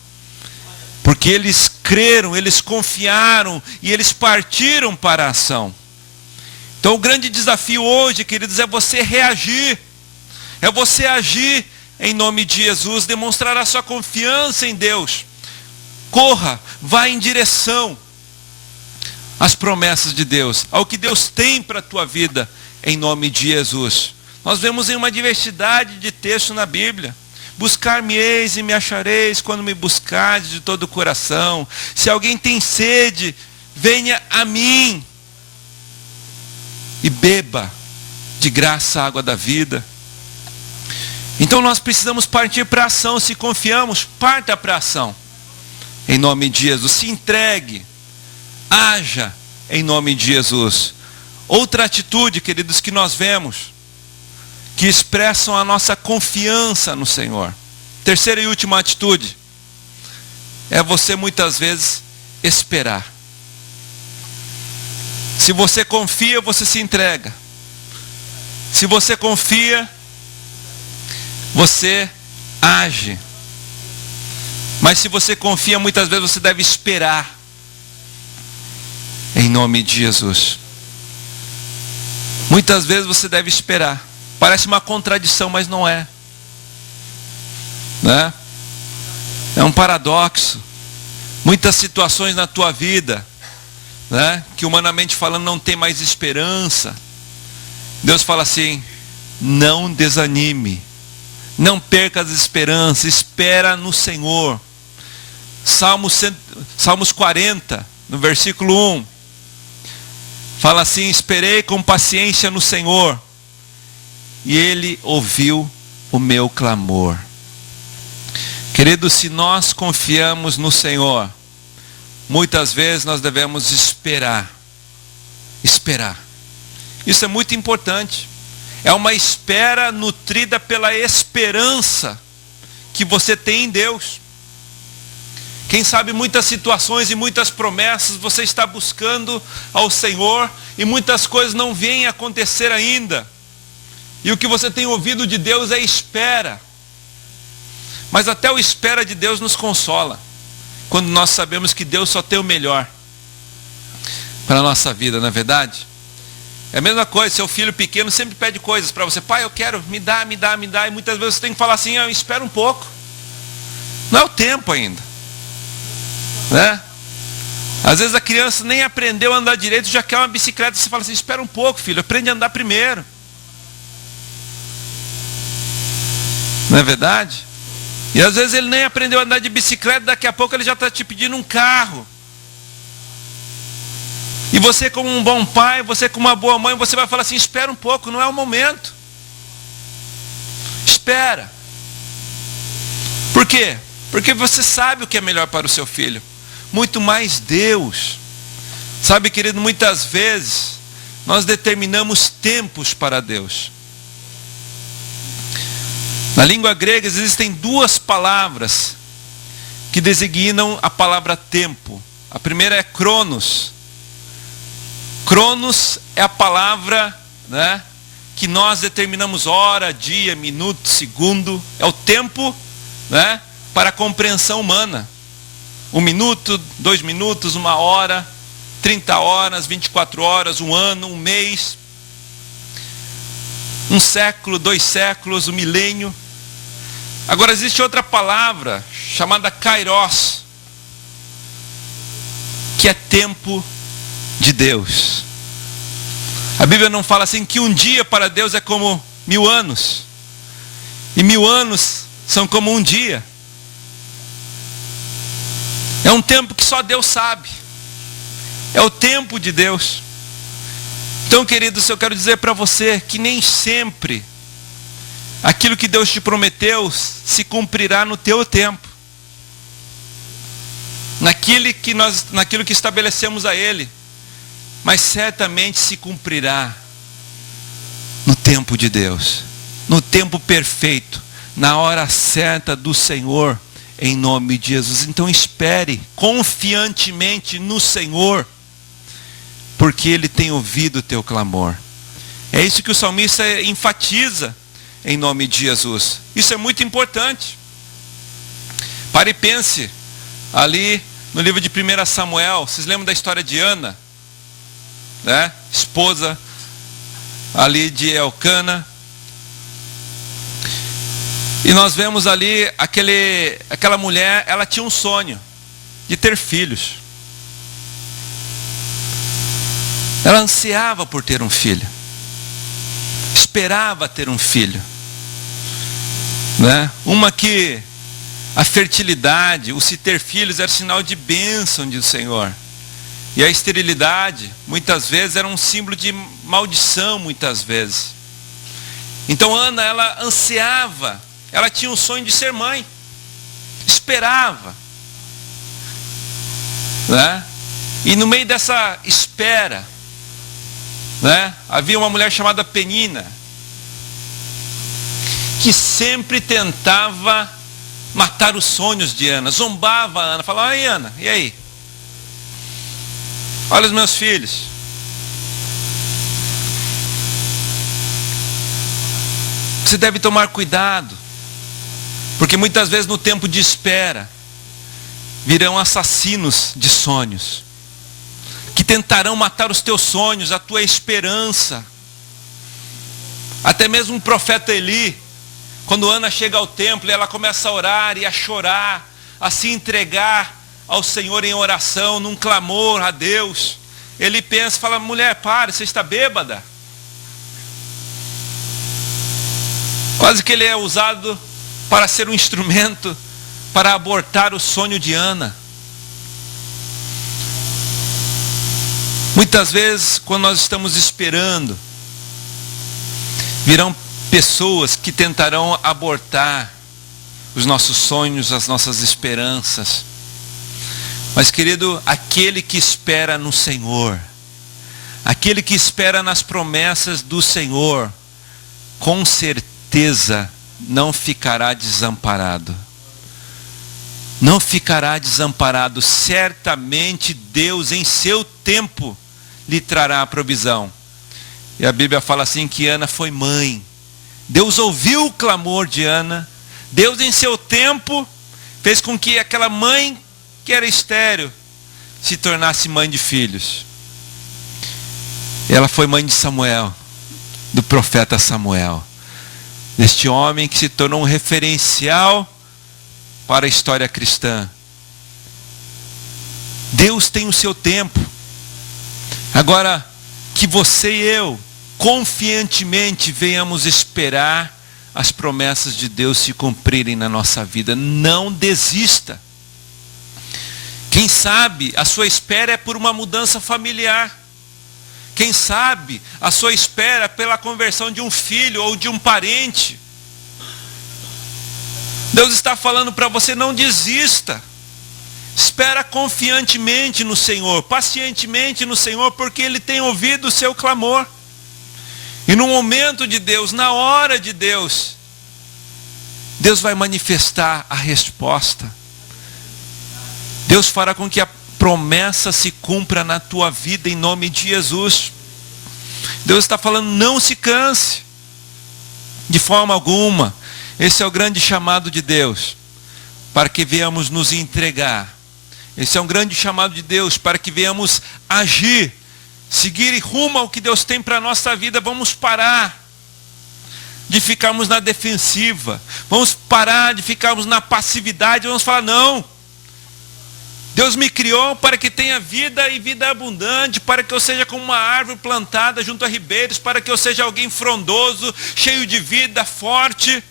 Porque eles creram, eles confiaram. E eles partiram para a ação. Então o grande desafio hoje, queridos, é você reagir. É você agir em nome de Jesus, demonstrar a sua confiança em Deus. Corra, vá em direção às promessas de Deus, ao que Deus tem para a tua vida, em nome de Jesus. Nós vemos em uma diversidade de textos na Bíblia. Buscar-me-eis e me achareis quando me buscardes de todo o coração. Se alguém tem sede, venha a mim e beba de graça a água da vida. Então nós precisamos partir para a ação. Se confiamos, parta para a ação. Em nome de Jesus. Se entregue. Haja em nome de Jesus. Outra atitude, queridos, que nós vemos, que expressam a nossa confiança no Senhor. Terceira e última atitude, é você muitas vezes esperar. Se você confia, você se entrega. Se você confia, você age. Mas se você confia, muitas vezes você deve esperar. Em nome de Jesus. Muitas vezes você deve esperar. Parece uma contradição, mas não é. Né? É um paradoxo. Muitas situações na tua vida, né, que humanamente falando não tem mais esperança. Deus fala assim, não desanime. Não perca as esperanças, espera no Senhor. Salmos 40, no versículo 1. Fala assim, esperei com paciência no Senhor. E Ele ouviu o meu clamor. Queridos, se nós confiamos no Senhor, muitas vezes nós devemos esperar. Esperar. Isso é muito importante. É uma espera nutrida pela esperança que você tem em Deus. Quem sabe muitas situações e muitas promessas você está buscando ao Senhor e muitas coisas não vêm acontecer ainda. E o que você tem ouvido de Deus é espera. Mas até o espera de Deus nos consola. Quando nós sabemos que Deus só tem o melhor para a nossa vida, não é verdade? É a mesma coisa, seu filho pequeno sempre pede coisas para você. Pai, eu quero, me dá. E muitas vezes você tem que falar assim, espera um pouco. Não é o tempo ainda. Né? Às vezes a criança nem aprendeu a andar direito, já quer uma bicicleta. Você fala assim, espera um pouco, filho, aprende a andar primeiro. Não é verdade? E às vezes ele nem aprendeu a andar de bicicleta, daqui a pouco ele já está te pedindo um carro. E você como um bom pai, você como uma boa mãe, você vai falar assim, espera um pouco, não é o momento. espera. Por quê? Porque você sabe o que é melhor para o seu filho. Muito mais Deus. Sabe, querido, muitas vezes nós determinamos tempos para Deus. Na língua grega existem duas palavras que designam a palavra tempo. A primeira é cronos. Cronos é a palavra, né, que nós determinamos hora, dia, minuto, segundo. É o tempo, né, para a compreensão humana. 1 minuto, 2 minutos, 1 hora, 30 horas, 24 horas, 1 ano, 1 mês, 1 século, 2 séculos, 1 milênio. Agora existe outra palavra chamada kairos, que é tempo de Deus. A Bíblia não fala assim que um dia para Deus é como 1000 anos, e 1000 anos são como um dia. É um tempo que só Deus sabe. É o tempo de Deus. Então, queridos, eu quero dizer para você que nem sempre aquilo que Deus te prometeu se cumprirá no teu tempo. Naquilo que estabelecemos a Ele. Mas certamente se cumprirá no tempo de Deus. No tempo perfeito. Na hora certa do Senhor. Em nome de Jesus. Então espere confiantemente no Senhor. Porque Ele tem ouvido o teu clamor. É isso que o salmista enfatiza. Em nome de Jesus. Isso é muito importante. Pare e pense. Ali no livro de 1 Samuel. Vocês lembram da história de Ana? Né? Esposa ali de Elcana. E nós vemos ali aquela mulher, ela tinha um sonho de ter filhos. Ela ansiava por ter um filho. Esperava ter um filho. Né? Uma que a fertilidade, o se ter filhos era sinal de bênção do Senhor. E a esterilidade, muitas vezes, era um símbolo de maldição, muitas vezes. Então Ana, ela ansiava. Ela tinha um sonho de ser mãe. Esperava. Né? E no meio dessa espera, né, havia uma mulher chamada Penina, que sempre tentava matar os sonhos de Ana. Zombava a Ana. Falava: ai, Ana, e aí? Olha os meus filhos. Você deve tomar cuidado. Porque muitas vezes no tempo de espera virão assassinos de sonhos, que tentarão matar os teus sonhos, a tua esperança. Até mesmo o profeta Eli, quando Ana chega ao templo e ela começa a orar e a chorar, a se entregar ao Senhor em oração, num clamor a Deus, ele pensa, fala: mulher, pare, você está bêbada? Quase que ele é usado para ser um instrumento para abortar o sonho de Ana. Muitas vezes, quando nós estamos esperando, virão pessoas que tentarão abortar os nossos sonhos, as nossas esperanças. Mas, querido, aquele que espera no Senhor, aquele que espera nas promessas do Senhor, com certeza não ficará desamparado. Não ficará desamparado. Certamente Deus, em seu tempo, lhe trará a provisão. E a Bíblia fala assim que Ana foi mãe. Deus ouviu o clamor de Ana. Deus, em seu tempo, fez com que aquela mãe que era estéril se tornasse mãe de filhos. Ela foi mãe de Samuel, do profeta Samuel. Deste homem que se tornou um referencial para a história cristã. Deus tem o seu tempo. Agora, que você e eu, confiantemente, venhamos esperar as promessas de Deus se cumprirem na nossa vida. Não desista. Quem sabe a sua espera é por uma mudança familiar. Quem sabe a sua espera pela conversão de um filho ou de um parente. Deus está falando para você: não desista. Espera confiantemente no Senhor, pacientemente no Senhor, porque Ele tem ouvido o seu clamor. E no momento de Deus, na hora de Deus, Deus vai manifestar a resposta. Deus fará com que a promessa se cumpra na tua vida em nome de Jesus. Deus está falando: não se canse, de forma alguma. Esse é o grande chamado de Deus, para que venhamos nos entregar. Esse é um grande chamado de Deus, para que venhamos agir, seguir rumo ao que Deus tem para a nossa vida. Vamos parar de ficarmos na defensiva, vamos parar de ficarmos na passividade, vamos falar: não, Deus me criou para que tenha vida e vida abundante, para que eu seja como uma árvore plantada junto a ribeiros, para que eu seja alguém frondoso, cheio de vida, forte,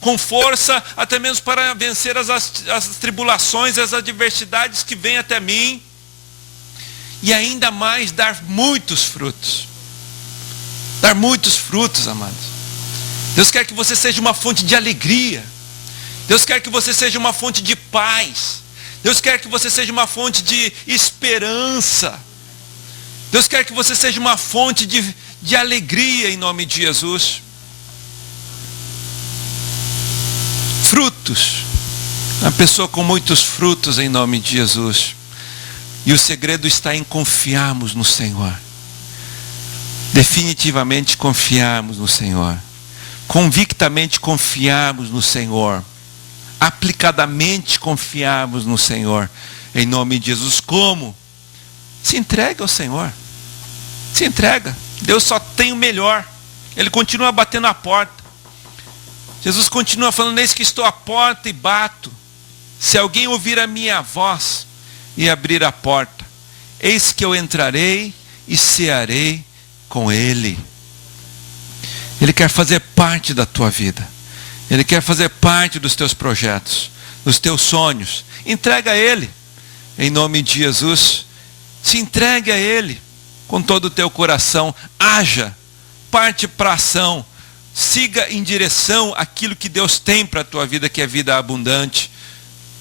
com força, até mesmo para vencer as tribulações, as adversidades que vêm até mim, e ainda mais dar muitos frutos. Dar muitos frutos, amados. Deus quer que você seja uma fonte de alegria. Deus quer que você seja uma fonte de paz. Deus quer que você seja uma fonte de esperança. Deus quer que você seja uma fonte de alegria em nome de Jesus. Frutos. Uma pessoa com muitos frutos em nome de Jesus. E o segredo está em confiarmos no Senhor. Definitivamente confiarmos no Senhor. Convictamente confiarmos no Senhor. Aplicadamente confiarmos no Senhor. Em nome de Jesus. Como? Se entrega ao Senhor. Se entrega. Deus só tem o melhor. Ele continua batendo a porta. Jesus continua falando: eis que estou à porta e bato. Se alguém ouvir a minha voz e abrir a porta, eis que eu entrarei e cearei com ele. Ele quer fazer parte da tua vida. Ele quer fazer parte dos teus projetos, dos teus sonhos. Entrega a Ele, em nome de Jesus. Se entregue a Ele com todo o teu coração. Haja, parte para a ação. Siga em direção àquilo que Deus tem para a tua vida, que é vida abundante.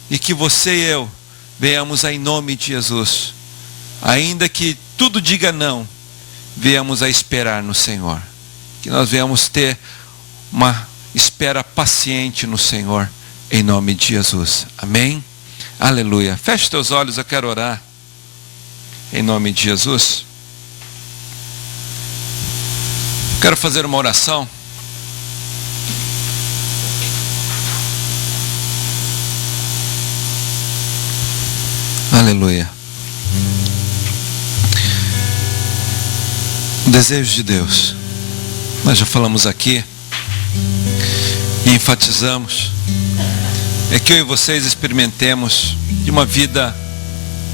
E que você e eu venhamos em nome de Jesus. Ainda que tudo diga não, venhamos a esperar no Senhor. Que nós venhamos ter uma espera paciente no Senhor, em nome de Jesus. Amém? Aleluia. Feche teus olhos, eu quero orar. Em nome de Jesus. Quero fazer uma oração. Aleluia. O desejo de Deus, nós já falamos aqui e enfatizamos, é que eu e vocês experimentemos de uma vida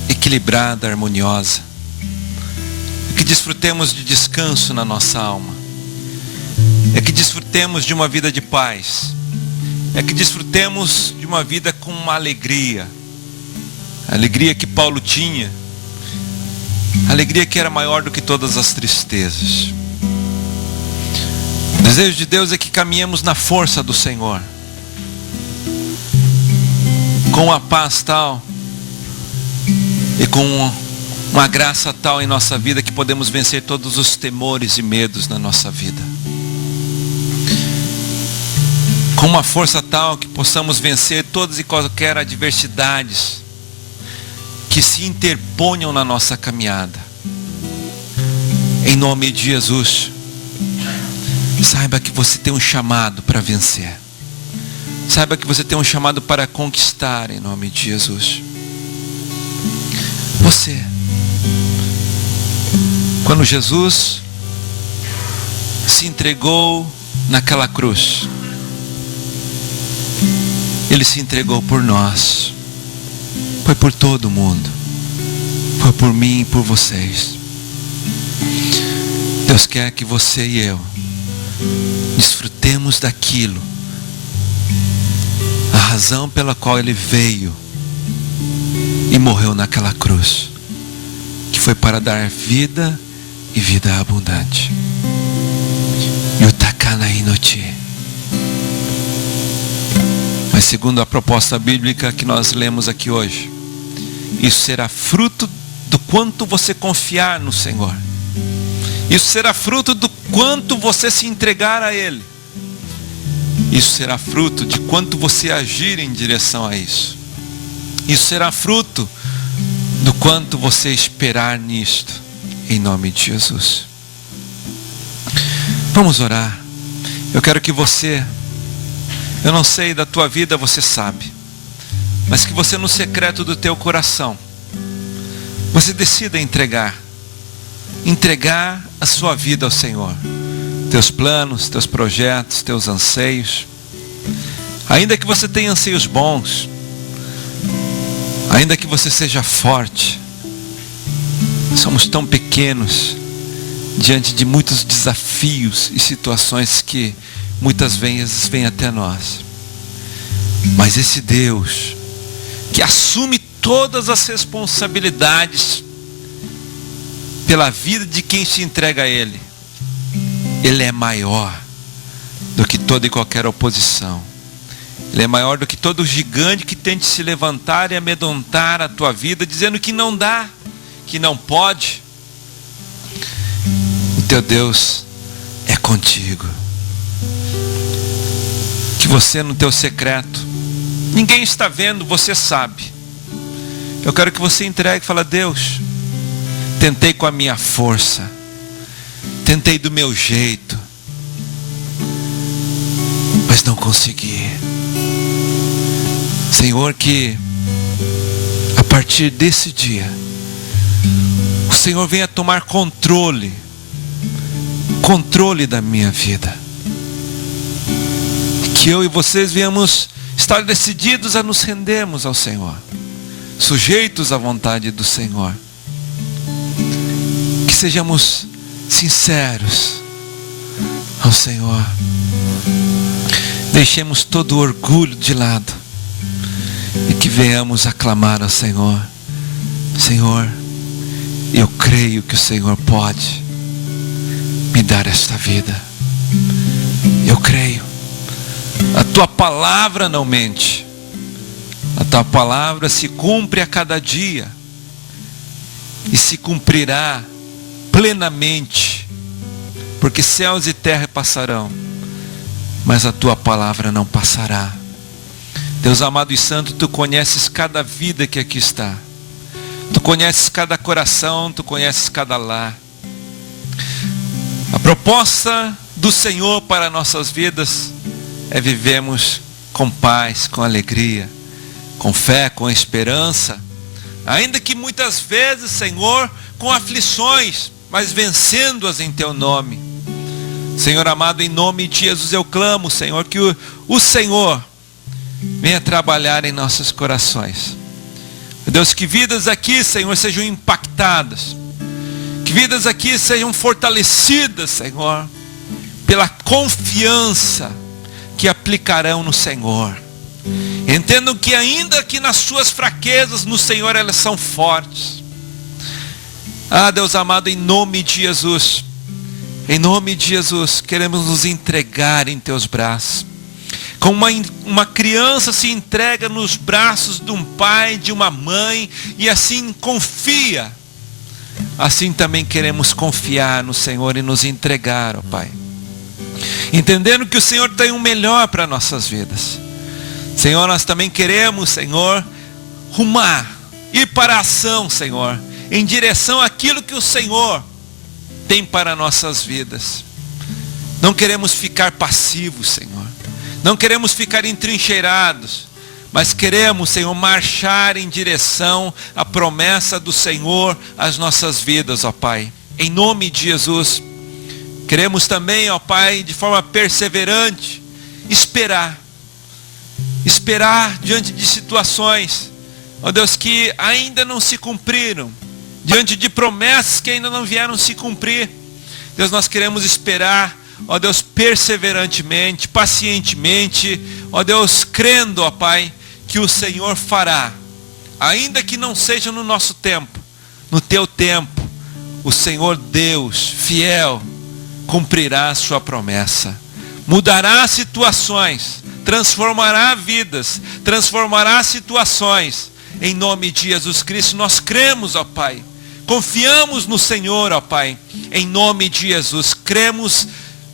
equilibrada, harmoniosa, é que desfrutemos de descanso na nossa alma, é que desfrutemos de uma vida de paz, é que desfrutemos de uma vida com uma alegria, a alegria que Paulo tinha, a alegria que era maior do que todas as tristezas. O desejo de Deus é que caminhemos na força do Senhor, com a paz tal e com uma graça tal em nossa vida, que podemos vencer todos os temores e medos na nossa vida, com uma força tal que possamos vencer todas e qualquer adversidades que se interponham na nossa caminhada. Em nome de Jesus, saiba que você tem um chamado para vencer. Saiba que você tem um chamado para conquistar, em nome de Jesus. Você, quando Jesus se entregou naquela cruz, Ele se entregou por nós. Foi por todo mundo. Foi por mim e por vocês. Deus quer que você e eu desfrutemos daquilo, a razão pela qual Ele veio e morreu naquela cruz, que foi para dar vida e vida abundante. Yutakana inoti. Mas segundo a proposta bíblica que nós lemos aqui hoje, isso será fruto do quanto você confiar no Senhor. Isso será fruto do quanto você se entregar a Ele. Isso será fruto de quanto você agir em direção a isso. Isso será fruto do quanto você esperar nisto, em nome de Jesus. Vamos orar. Eu quero que você, eu não sei da tua vida, você sabe, mas que você no secreto do teu coração, você decida entregar a sua vida ao Senhor. Teus planos, teus projetos, teus anseios. Ainda que você tenha anseios bons, ainda que você seja forte, somos tão pequenos diante de muitos desafios e situações que muitas vezes vêm até nós. Mas esse Deus que assume todas as responsabilidades pela vida de quem se entrega a Ele, Ele é maior do que toda e qualquer oposição. Ele é maior do que todo gigante que tente se levantar e amedrontar a tua vida, dizendo que não dá, que não pode. O teu Deus é contigo. Que você no teu secreto, ninguém está vendo, você sabe. Eu quero que você entregue e fale: Deus, tentei com a minha força, tentei do meu jeito, mas não consegui. Senhor, que a partir desse dia o Senhor venha tomar controle da minha vida. Que eu e vocês venhamos estar decididos a nos rendermos ao Senhor, sujeitos à vontade do Senhor. Que sejamos sinceros ao Senhor. Deixemos todo o orgulho de lado e que venhamos aclamar ao Senhor: Senhor, eu creio que o Senhor pode me dar esta vida. Eu creio. A tua palavra não mente. A tua palavra se cumpre a cada dia e se cumprirá plenamente, porque céus e terra passarão, mas a tua palavra não passará. Deus amado e santo, tu conheces cada vida que aqui está. Tu conheces cada coração, tu conheces cada lar. A proposta do Senhor para nossas vidas é vivermos com paz, com alegria, com fé, com esperança, ainda que muitas vezes, Senhor, com aflições, mas vencendo-as em teu nome. Senhor amado, em nome de Jesus eu clamo, Senhor, que o Senhor venha trabalhar em nossos corações. Deus, que vidas aqui, Senhor, sejam impactadas. Que vidas aqui sejam fortalecidas, Senhor, pela confiança que aplicarão no Senhor. Entendam que ainda que nas suas fraquezas, no Senhor elas são fortes. Ah, Deus amado, em nome de Jesus, queremos nos entregar em teus braços. Como uma criança se entrega nos braços de um pai, de uma mãe, e assim confia. Assim também queremos confiar no Senhor e nos entregar, ó Pai. Entendendo que o Senhor tem o melhor para nossas vidas. Senhor, nós também queremos, Senhor, ir para a ação, Senhor, em direção àquilo que o Senhor tem para nossas vidas. Não queremos ficar passivos, Senhor. Não queremos ficar entrincheirados, mas queremos, Senhor, marchar em direção à promessa do Senhor às nossas vidas, ó Pai. Em nome de Jesus, queremos também, ó Pai, de forma perseverante, esperar diante de situações, ó Deus, que ainda não se cumpriram, diante de promessas que ainda não vieram se cumprir. Deus, nós queremos esperar, ó Deus, perseverantemente, pacientemente, ó Deus, crendo, ó Pai, que o Senhor fará, ainda que não seja no nosso tempo, no teu tempo, o Senhor Deus fiel cumprirá a sua promessa, mudará situações, transformará vidas, transformará situações. Em nome de Jesus Cristo, nós cremos, ó Pai. Confiamos no Senhor, ó Pai. Em nome de Jesus, cremos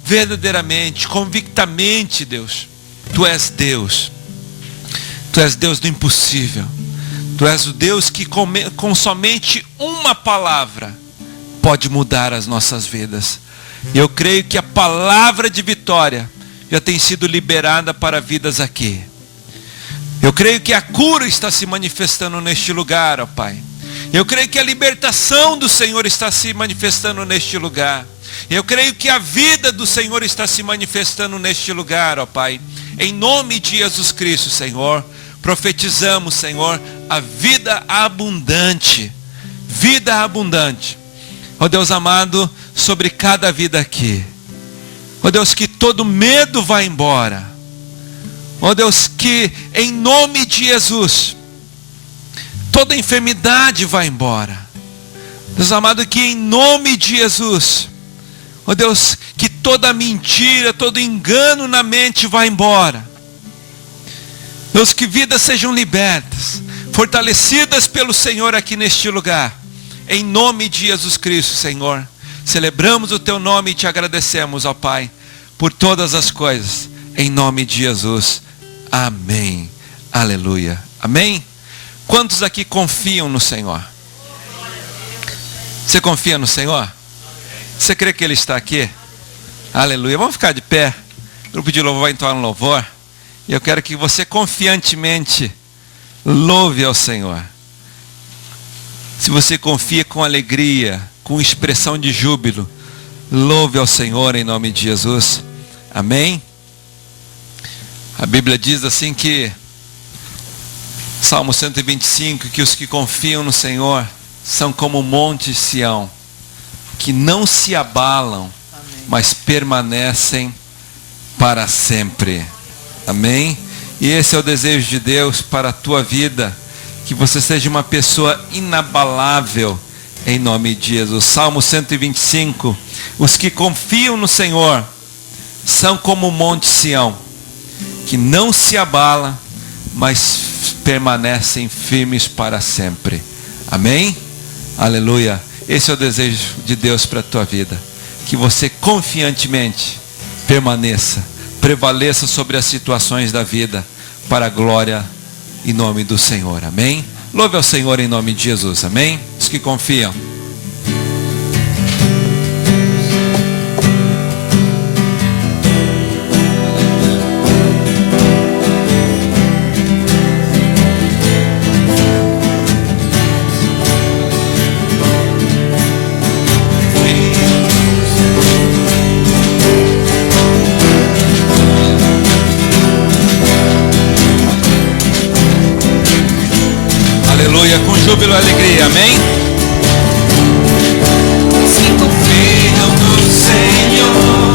verdadeiramente, convictamente, Deus. Tu és Deus. Tu és Deus do impossível. Tu és o Deus que com somente uma palavra pode mudar as nossas vidas. Eu creio que a palavra de vitória já tem sido liberada para vidas aqui. Eu creio que a cura está se manifestando neste lugar, ó Pai. Eu creio que a libertação do Senhor está se manifestando neste lugar. Eu creio que a vida do Senhor está se manifestando neste lugar, ó Pai. Em nome de Jesus Cristo, Senhor, profetizamos, Senhor, a vida abundante. Vida abundante. Ó Deus amado, sobre cada vida aqui. Ó Deus, que todo medo vá embora. Ó Deus, que em nome de Jesus, toda enfermidade vá embora. Deus amado, que em nome de Jesus, ó Deus, que toda mentira, todo engano na mente vá embora. Deus, que vidas sejam libertas, fortalecidas pelo Senhor aqui neste lugar. Em nome de Jesus Cristo, Senhor, celebramos o Teu nome e Te agradecemos, ó Pai, por todas as coisas. Em nome de Jesus. Amém. Aleluia. Amém? Quantos aqui confiam no Senhor? Você confia no Senhor? Você crê que Ele está aqui? Aleluia. Vamos ficar de pé. O grupo de louvor vai entoar um louvor. E eu quero que você confiantemente louve ao Senhor. Se você confia com alegria, com expressão de júbilo, louve ao Senhor em nome de Jesus. Amém? A Bíblia diz assim que, Salmo 125, que os que confiam no Senhor são como o monte Sião, que não se abalam, mas permanecem para sempre. Amém? E esse é o desejo de Deus para a tua vida, que você seja uma pessoa inabalável, em nome de Jesus. Salmo 125, os que confiam no Senhor são como o monte Sião, que não se abala, mas permanecem firmes para sempre. Amém? Aleluia. Esse é o desejo de Deus para a tua vida. Que você confiantemente permaneça, prevaleça sobre as situações da vida, para a glória em nome do Senhor. Amém? Louve ao Senhor em nome de Jesus. Amém? Os que confiam. Com júbilo e alegria, amém? Se confiam no Senhor,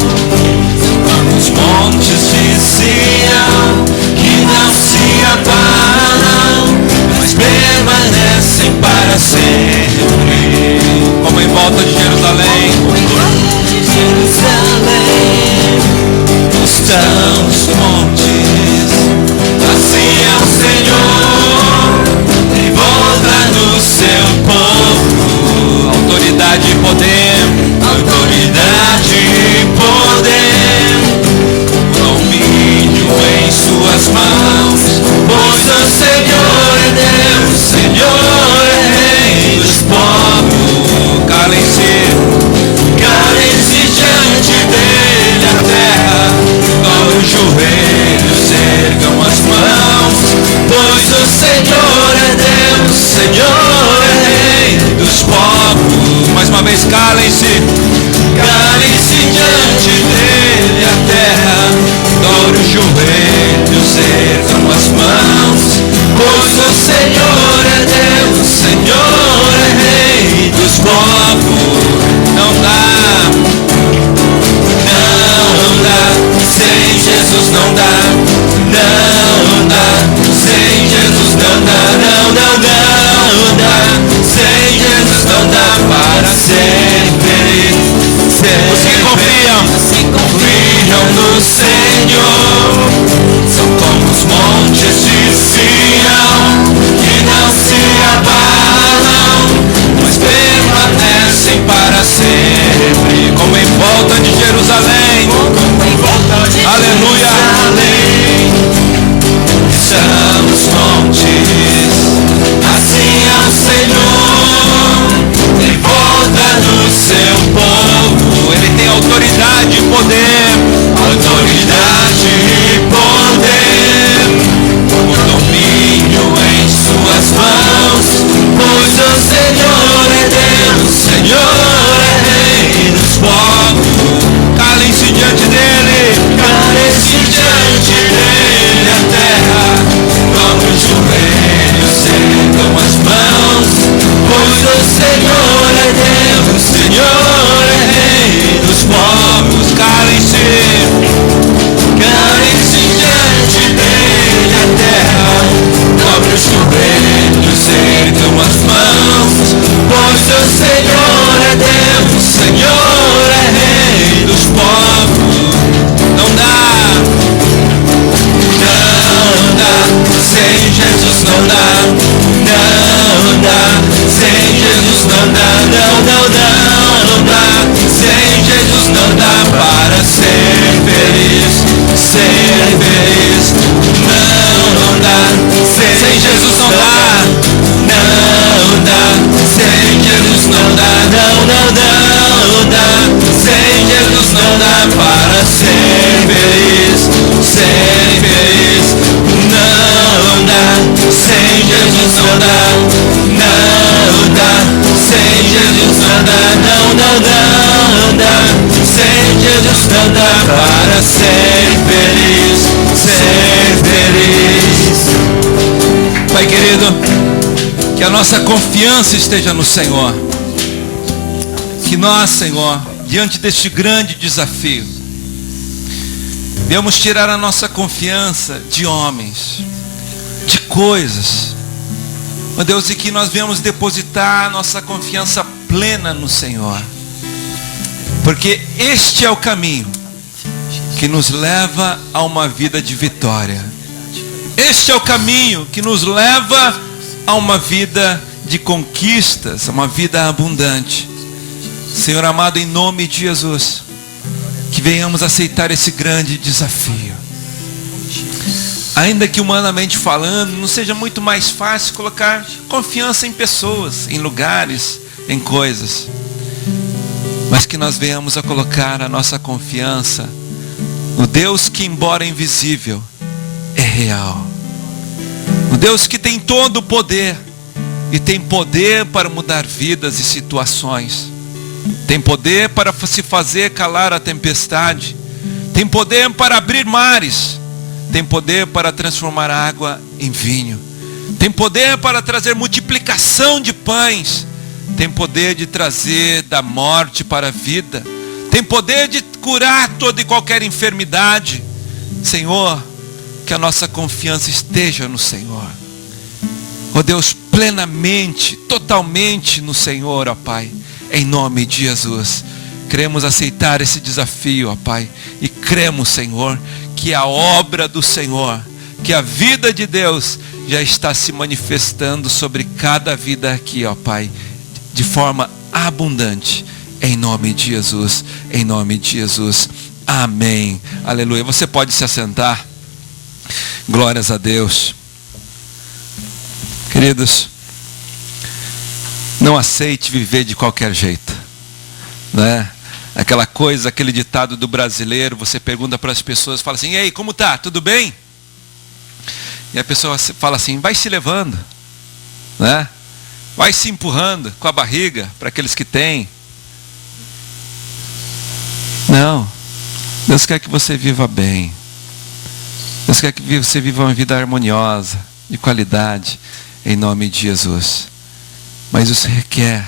como os montes de Sião, que não se abalam, mas permanecem para sempre. Como em volta de Jerusalém, Como em volta de Jerusalém, estão os montes. Assim é o Senhor, no seu povo, autoridade e poder, autoridade e poder, domínio em suas mãos, pois o Senhor é Deus, o Senhor é Rei dos povos. Calem-se diante dele a terra, dobre os joelhos, ergam as mãos, pois o Senhor é Deus, o Senhor é Rei dos povos. Mais uma vez, calem-se. Calem-se diante dele a terra, dobre os joelhos, ergam as mãos, pois o Senhor é Deus, o Senhor é Rei dos povos. Não dá, sem Jesus não dá, não dá, sem Jesus não dá, não dá, sem Jesus não dá para sempre. os que confiam, No Senhor, são montes de Sião, que não se abalam, pois permanecem para sempre, como em volta de Jerusalém. Aleluia. São os montes, assim é o Senhor, em volta do seu povo. Ele tem autoridade e poder, autoridade e poder, o domínio em suas mãos, pois o Senhor é Deus, o Senhor é Rei dos povos. Calem-se diante dele, calem-se diante dele a terra, dobre os joelhos, ergam as mãos, pois o Senhor é Deus, o Senhor é Rei dos povos. Calem-se, calem-se diante dele a terra, dobre os joelhos, ergam as mãos, pois o Senhor é Deus, o Senhor é Rei dos povos. Não dá, não dá, sem Jesus não dá, não dá, sem Jesus não dá, não dá, sem Jesus não dá para ser feliz, não dá, sem Jesus não dá, não dá, sem Jesus não dá, não dá, sem Jesus não dá para ser feliz, não dá, sem Jesus não dá, não dá, sem Jesus não dá, não dá, sem Jesus não dá para ser feliz, Pai querido, que a nossa confiança esteja no Senhor, que nós, Senhor, diante deste grande desafio, devemos tirar a nossa confiança de homens, de coisas, ó Deus, e que nós venhamos depositar a nossa confiança plena no Senhor, porque este é o caminho que nos leva a uma vida de vitória. Este é o caminho que nos leva a uma vida de conquistas, a uma vida abundante. Senhor amado, em nome de Jesus, que venhamos aceitar esse grande desafio. Ainda que humanamente falando, não seja muito mais fácil colocar confiança em pessoas, em lugares, em coisas, mas que nós venhamos a colocar a nossa confiança no Deus que, embora invisível, é real. O Deus que tem todo o poder e tem poder para mudar vidas e situações. Tem poder para se fazer calar a tempestade. Tem poder para abrir mares. Tem poder para transformar água em vinho. Tem poder para trazer multiplicação de pães. Tem poder de trazer da morte para a vida. Tem poder de curar toda e qualquer enfermidade. Senhor, que a nossa confiança esteja no Senhor. Ó Deus, plenamente, totalmente no Senhor, ó Pai. Em nome de Jesus. Queremos aceitar esse desafio, ó Pai. E cremos, Senhor, que a obra do Senhor, que a vida de Deus já está se manifestando sobre cada vida aqui, ó Pai, de forma abundante. Em nome de Jesus. Em nome de Jesus. Amém. Aleluia. Você pode se assentar. Glórias a Deus. Queridos, não aceite viver de qualquer jeito, né? Aquela coisa, aquele ditado do brasileiro, você pergunta para as pessoas, fala assim: e aí, como tá? Tudo bem? E a pessoa fala assim: vai se levando, né? Vai se empurrando com a barriga para aqueles que têm. Não, Deus quer que você viva bem. Deus quer que você viva uma vida harmoniosa, de qualidade, em nome de Jesus. Mas isso requer,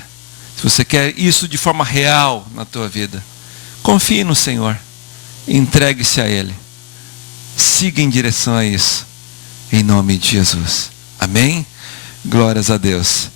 se você quer isso de forma real na tua vida, confie no Senhor, entregue-se a Ele, siga em direção a isso, em nome de Jesus. Amém? Glórias a Deus.